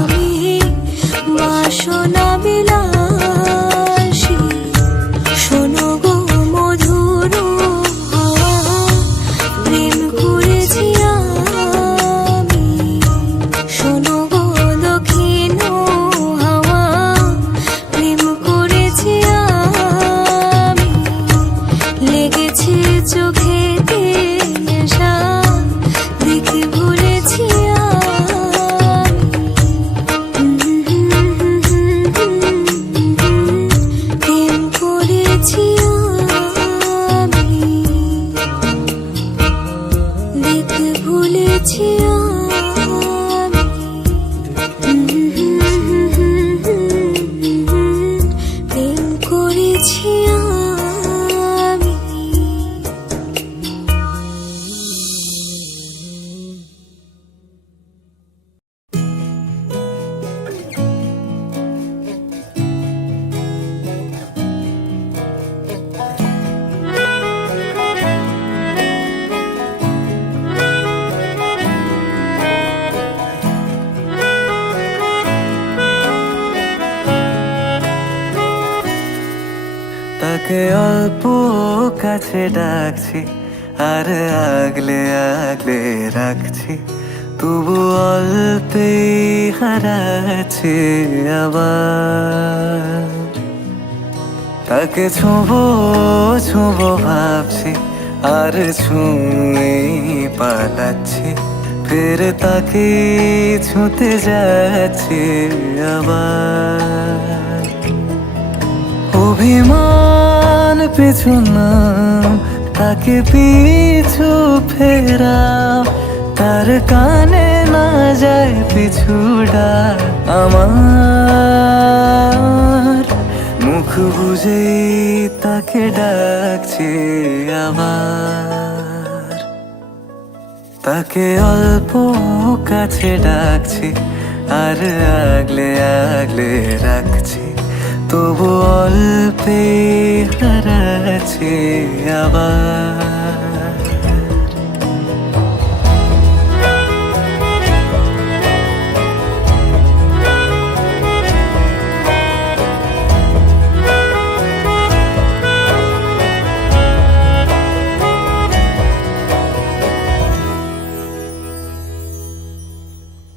আমি বাসনা বিলাসী। শোনো গো মধুর হাওয়া, প্রেম করেছি আমি। শোনো গো দক্ষিণ হাওয়া, প্রেম করেছি আমি। লেগেছে চোখেতে নেশা, দেখে ভুলেছি আমি। প্রেম করেছি আমি, দেখে ভুলেছি আমি। প্রেম করেছি আমি। তাকে অল্প কাছে ডাকছি আর আগলে আগলে রাখছি, তবু অল্পে হারাচ্ছে আবার। তাকে ছোঁবো ছোঁবো ভাবছি আর ছুঁয়ে পালাচ্ছি, ফের তাকে ছুঁতে যাচ্ছে আবার। অভিমান পিছু না, তাকে পিছু ফেরাও, তার কানে না যায় পিছু ডাক আমার। মুখ বুঝে তাকে ডাকছে আবার। তাকে অল্প কাছে ডাকছি আর আগলে আগলে রাখছি, তবু অল্পে হারাচ্ছে আবার।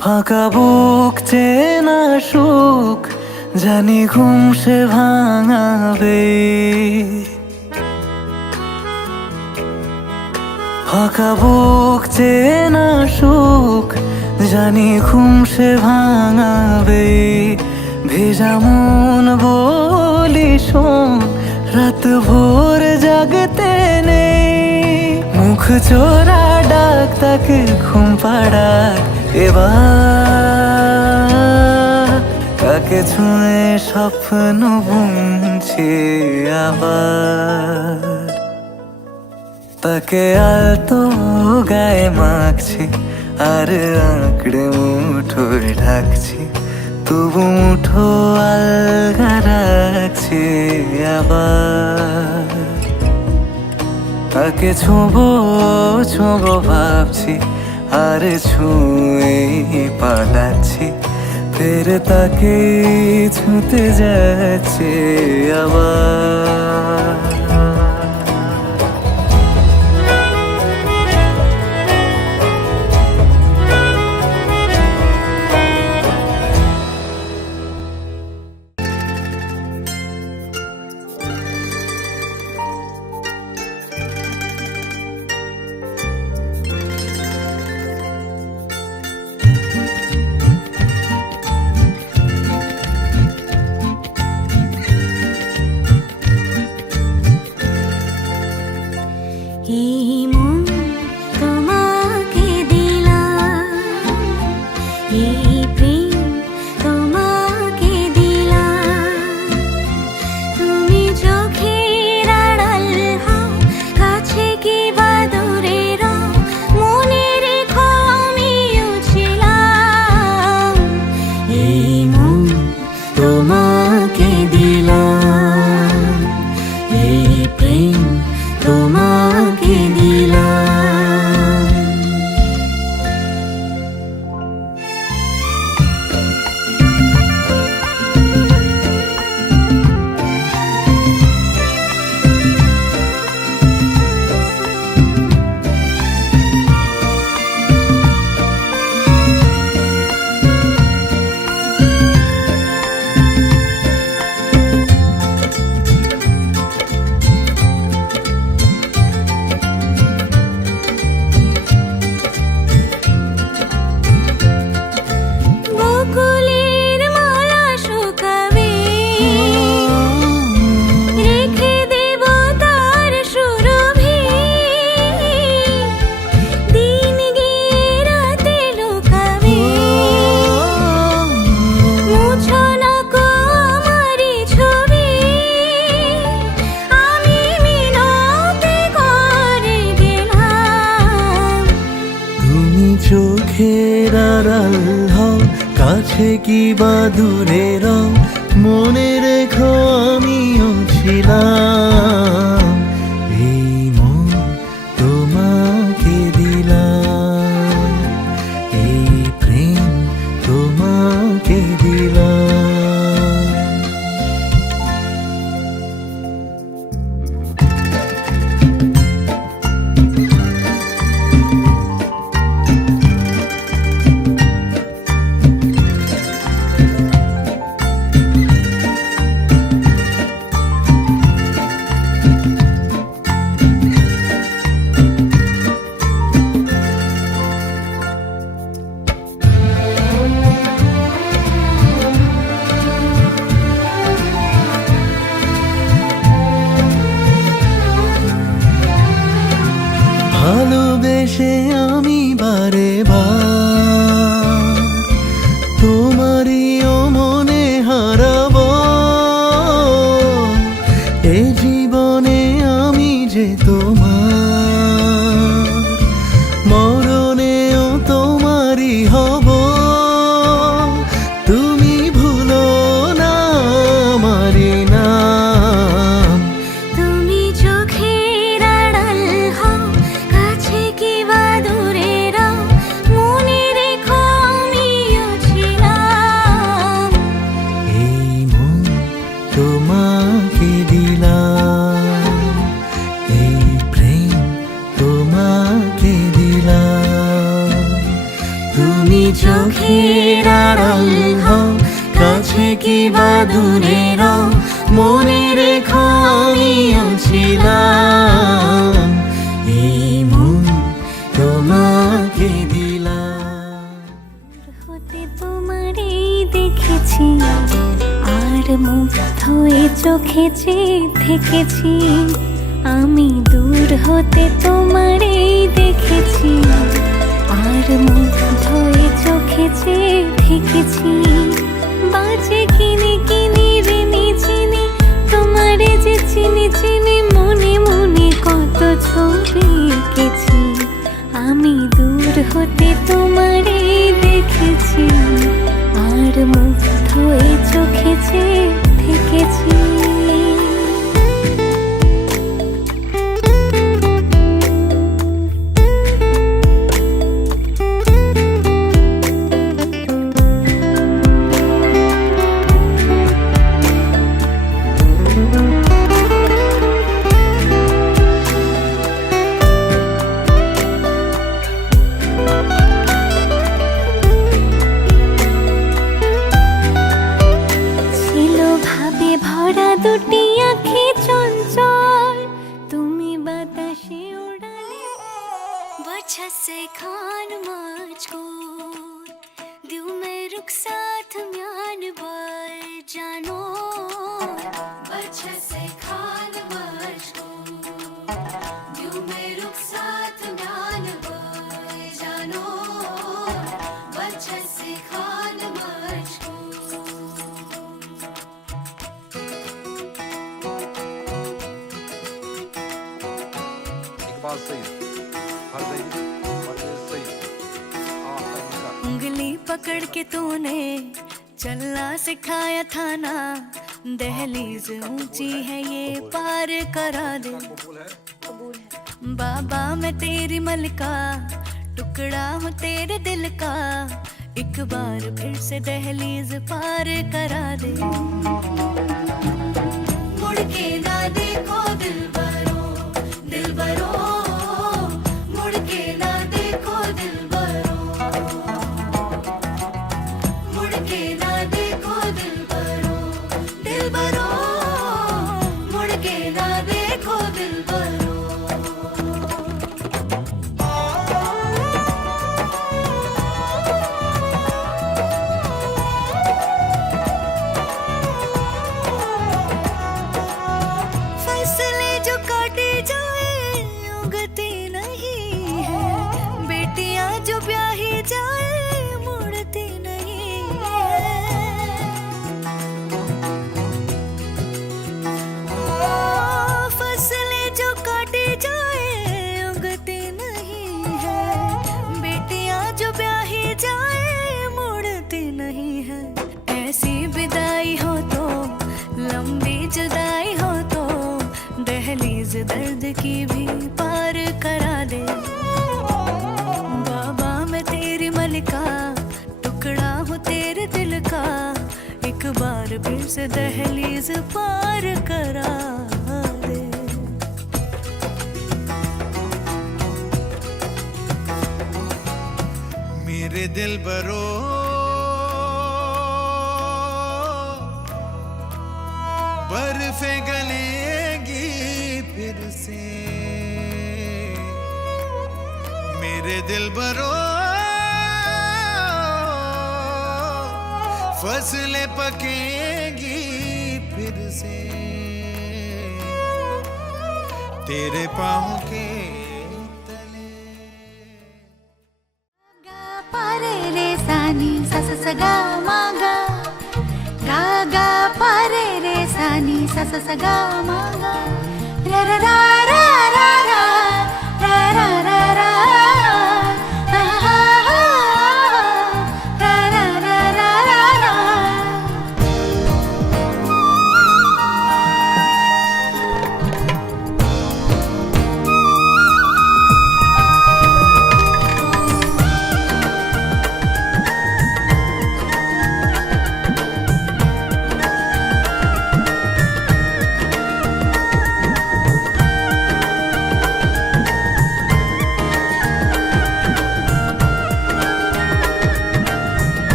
ফাঁকা বুক চেনা সুখ জানি ঘুম সে ভাঙাবে, ফাঁকা বুক চেনা সুখ জানি ঘুম সে ভাঙাবে। ভেজা মন বলি শোন, রাত ভোর জাগতে নেই, মুখ চোরা ডাক তাকে ঘুম পাড়াক এবার। তাকে ছুঁয়ে স্বপ্ন বুনছি আবার। তাকে আলতো গায়ে মাখছি আর আঁকড়ে মুঠোয় ঢাকছি, তবু মুঠো আলগা রাখছি আবার। তাকে ছোঁবো ছোঁবো ভাবছি আর ছুঁয়ে পালাচ্ছি, ফের তাকে ছুঁতে যাচ্ছে আবার। চোখের আড়াল হও, কাছে কি বা দূরে রও, মনে রেখো আমিও ছিলাম। এই মন তোমাকে দিলাম, এই প্রেম তোমাকে দিলাম। ভালোবেসে আমি বারে বার তোমারিও মনে হারাবো, এ জীবনে আমি যে তোমার, মরণেও তোমারই হব। তুমি ভুলো না আমারি নাম। তুমি চোখের আড়াল হও, কাছে কি বা দূরে রও, মনে রেখো আমিও ছিলাম। এই মন তোমাকে দিলাম, এই প্রেম তোমাকে দিলাম। তুমি চোখের আড়াল হও, কাছে কি বা দূরে রও, মনে রেখো আমিও ছিলাম। এই মন তোমাকে দিলাম। হতে তোমারই দেখেছি, আর মুগ্ধ হয়ে চোখে চেয়ে থেকেছি। আমি দূর হতে তোমারই দেখেছি, আর মুগ্ধ হয়ে চোখে চেয়ে থেকেছি। বাজে কিনে কিনে রেনে চিনি, তোমারে যে চিনি চিনি, মনে মনে কত ছবি এঁকেছি। আমি দূর হতে তোমারে দেখেছি, আর মুগ্ধ হয়ে চোখে চেয়ে থেকেছি। ছিল ভাবে ভরা দুটি আঁখি চঞ্চল, তুমি বাতাসে উড়ালে बचा से खान मुझको दिल में रुक साथ म्यान बर जानो। बचा से खान मुझको दिल में रुक साथ म्यान बर जानो। बचा से खान मुझको इकबाल सईद, फरज़ई, फरज़ई सईद, आखिर उंगली पकड़ के तूने चलना सिखाया था ना, दहलीज ऊंची है ये पार करा दे। बाबा मैं तेरी मलिका, टुकड़ा हूँ तेरे दिल का, एक बार फिर से दहलीज पार करा दे। मुड़ के ना देखो दिलबरो, दिलबरो, मुड़ के ना देखो दिलबरो, मुड़ के ना देखो दिलबरो, दिलबरो, मुड़ के ना देखो दिलबरो। फैसले जो काटे जाए तुमसे दहलीज पार करा दे। मेरे दिल बरो बर्फे गलेगी फिर से, मेरे दिल बरो फसलें पकेगी फिर से, तेरे पाँव के तले। गा पारे रे सानी सा सा सा गा मा गा, गा गा पारे रे सानी सा सा सा गा मा गा, रा रा रा रा रा रा रा रा रा रा, हा हा हा, रा रा रा रा रा रा।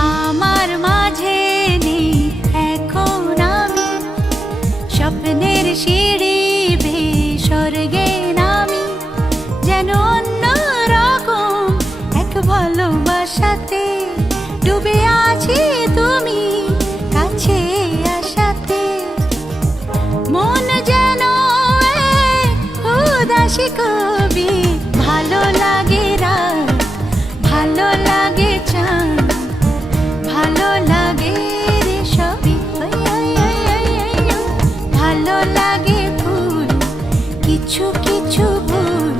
আমার মাঝে নেই এখন আমি স্বপ্নের সিঁড়ি বেয়ে স্বর্গে নামি, যেন অন্য রকম এক ভালোবাসাতে ডুবে আছি তুমি কাছে আসাতে। মন যেন এক উদাসী কবি, ভালো লাগে রাত, ভালো লাগে চাঁদ, ভালো লাগে রে সবই, ওই ওই ওই ওই ওই ওই। ভালো লাগে ফুল, কিছু কিছু ফুল,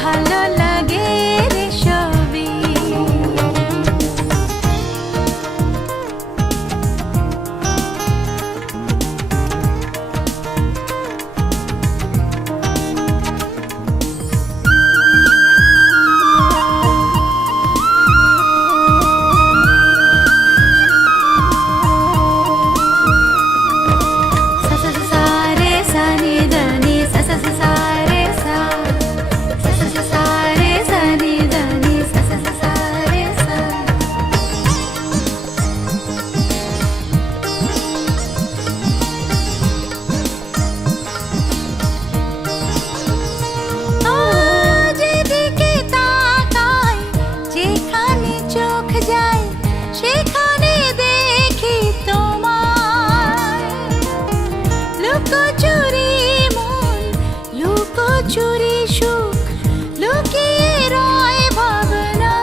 ভালো লাগে রে সবই। सा सा सा सा रे सा नी ध नी सा सा सा सा रे सा, सा सा सा सा रे सा नी ध नी सा सा सा सा रे सा। যেদিকে তাকাই, যেখানে চোখ যায়, সেখানে দেখি তোমায়। লুকোচুরি মন, লুকোচুরি সুখ, লুকিয়ে রয় ভাবনা।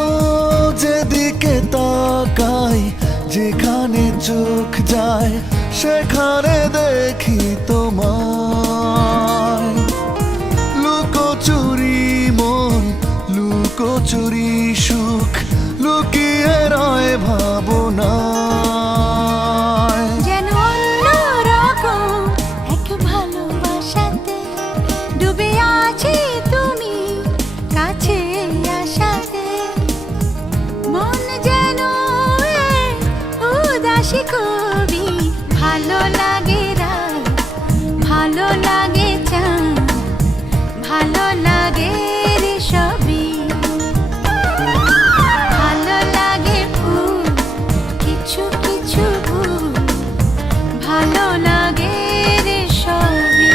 ও যেদিকে তাকাই, যেখানে চোখ যায়, সেখানে দেখি তোমায়। লুকোচুরি মন, লুকোচুরি সুখ, লুকিয়ে রয় ভাবনায়। যেন অন্য রকম এক ভালোবাসাতে ডুবে আছি তুমি কাছে আসাতে। মন যেন এক উদাসী কবি, ভালো লাগে রাত, ভালো লাগে চাঁদ, ভালো লাগে রে সবই। ভালো লাগে ফুল, কিছু কিছু ফুল, ভালো লাগে রে সবই।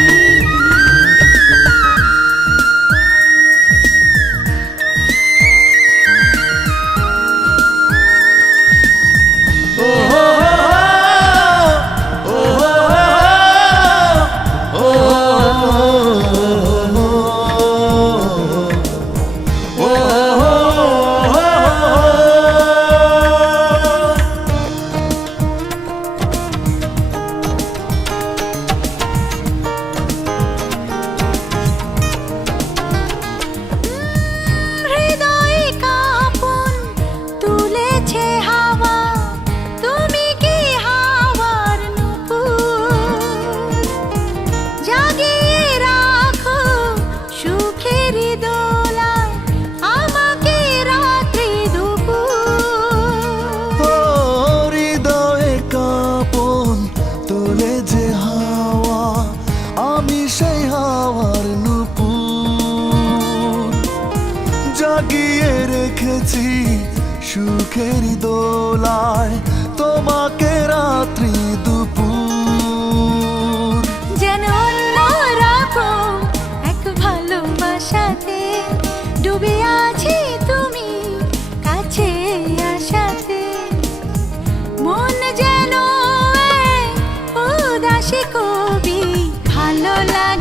সুখেরই দোলায় তোমাকে রাত্রি দুপুর যেন অন্যরকম এক ভালোবাসাতে ডুবে আছি তুমি কাছে আসাতে মন যেন এক উদাসী কবি ভালো লাগে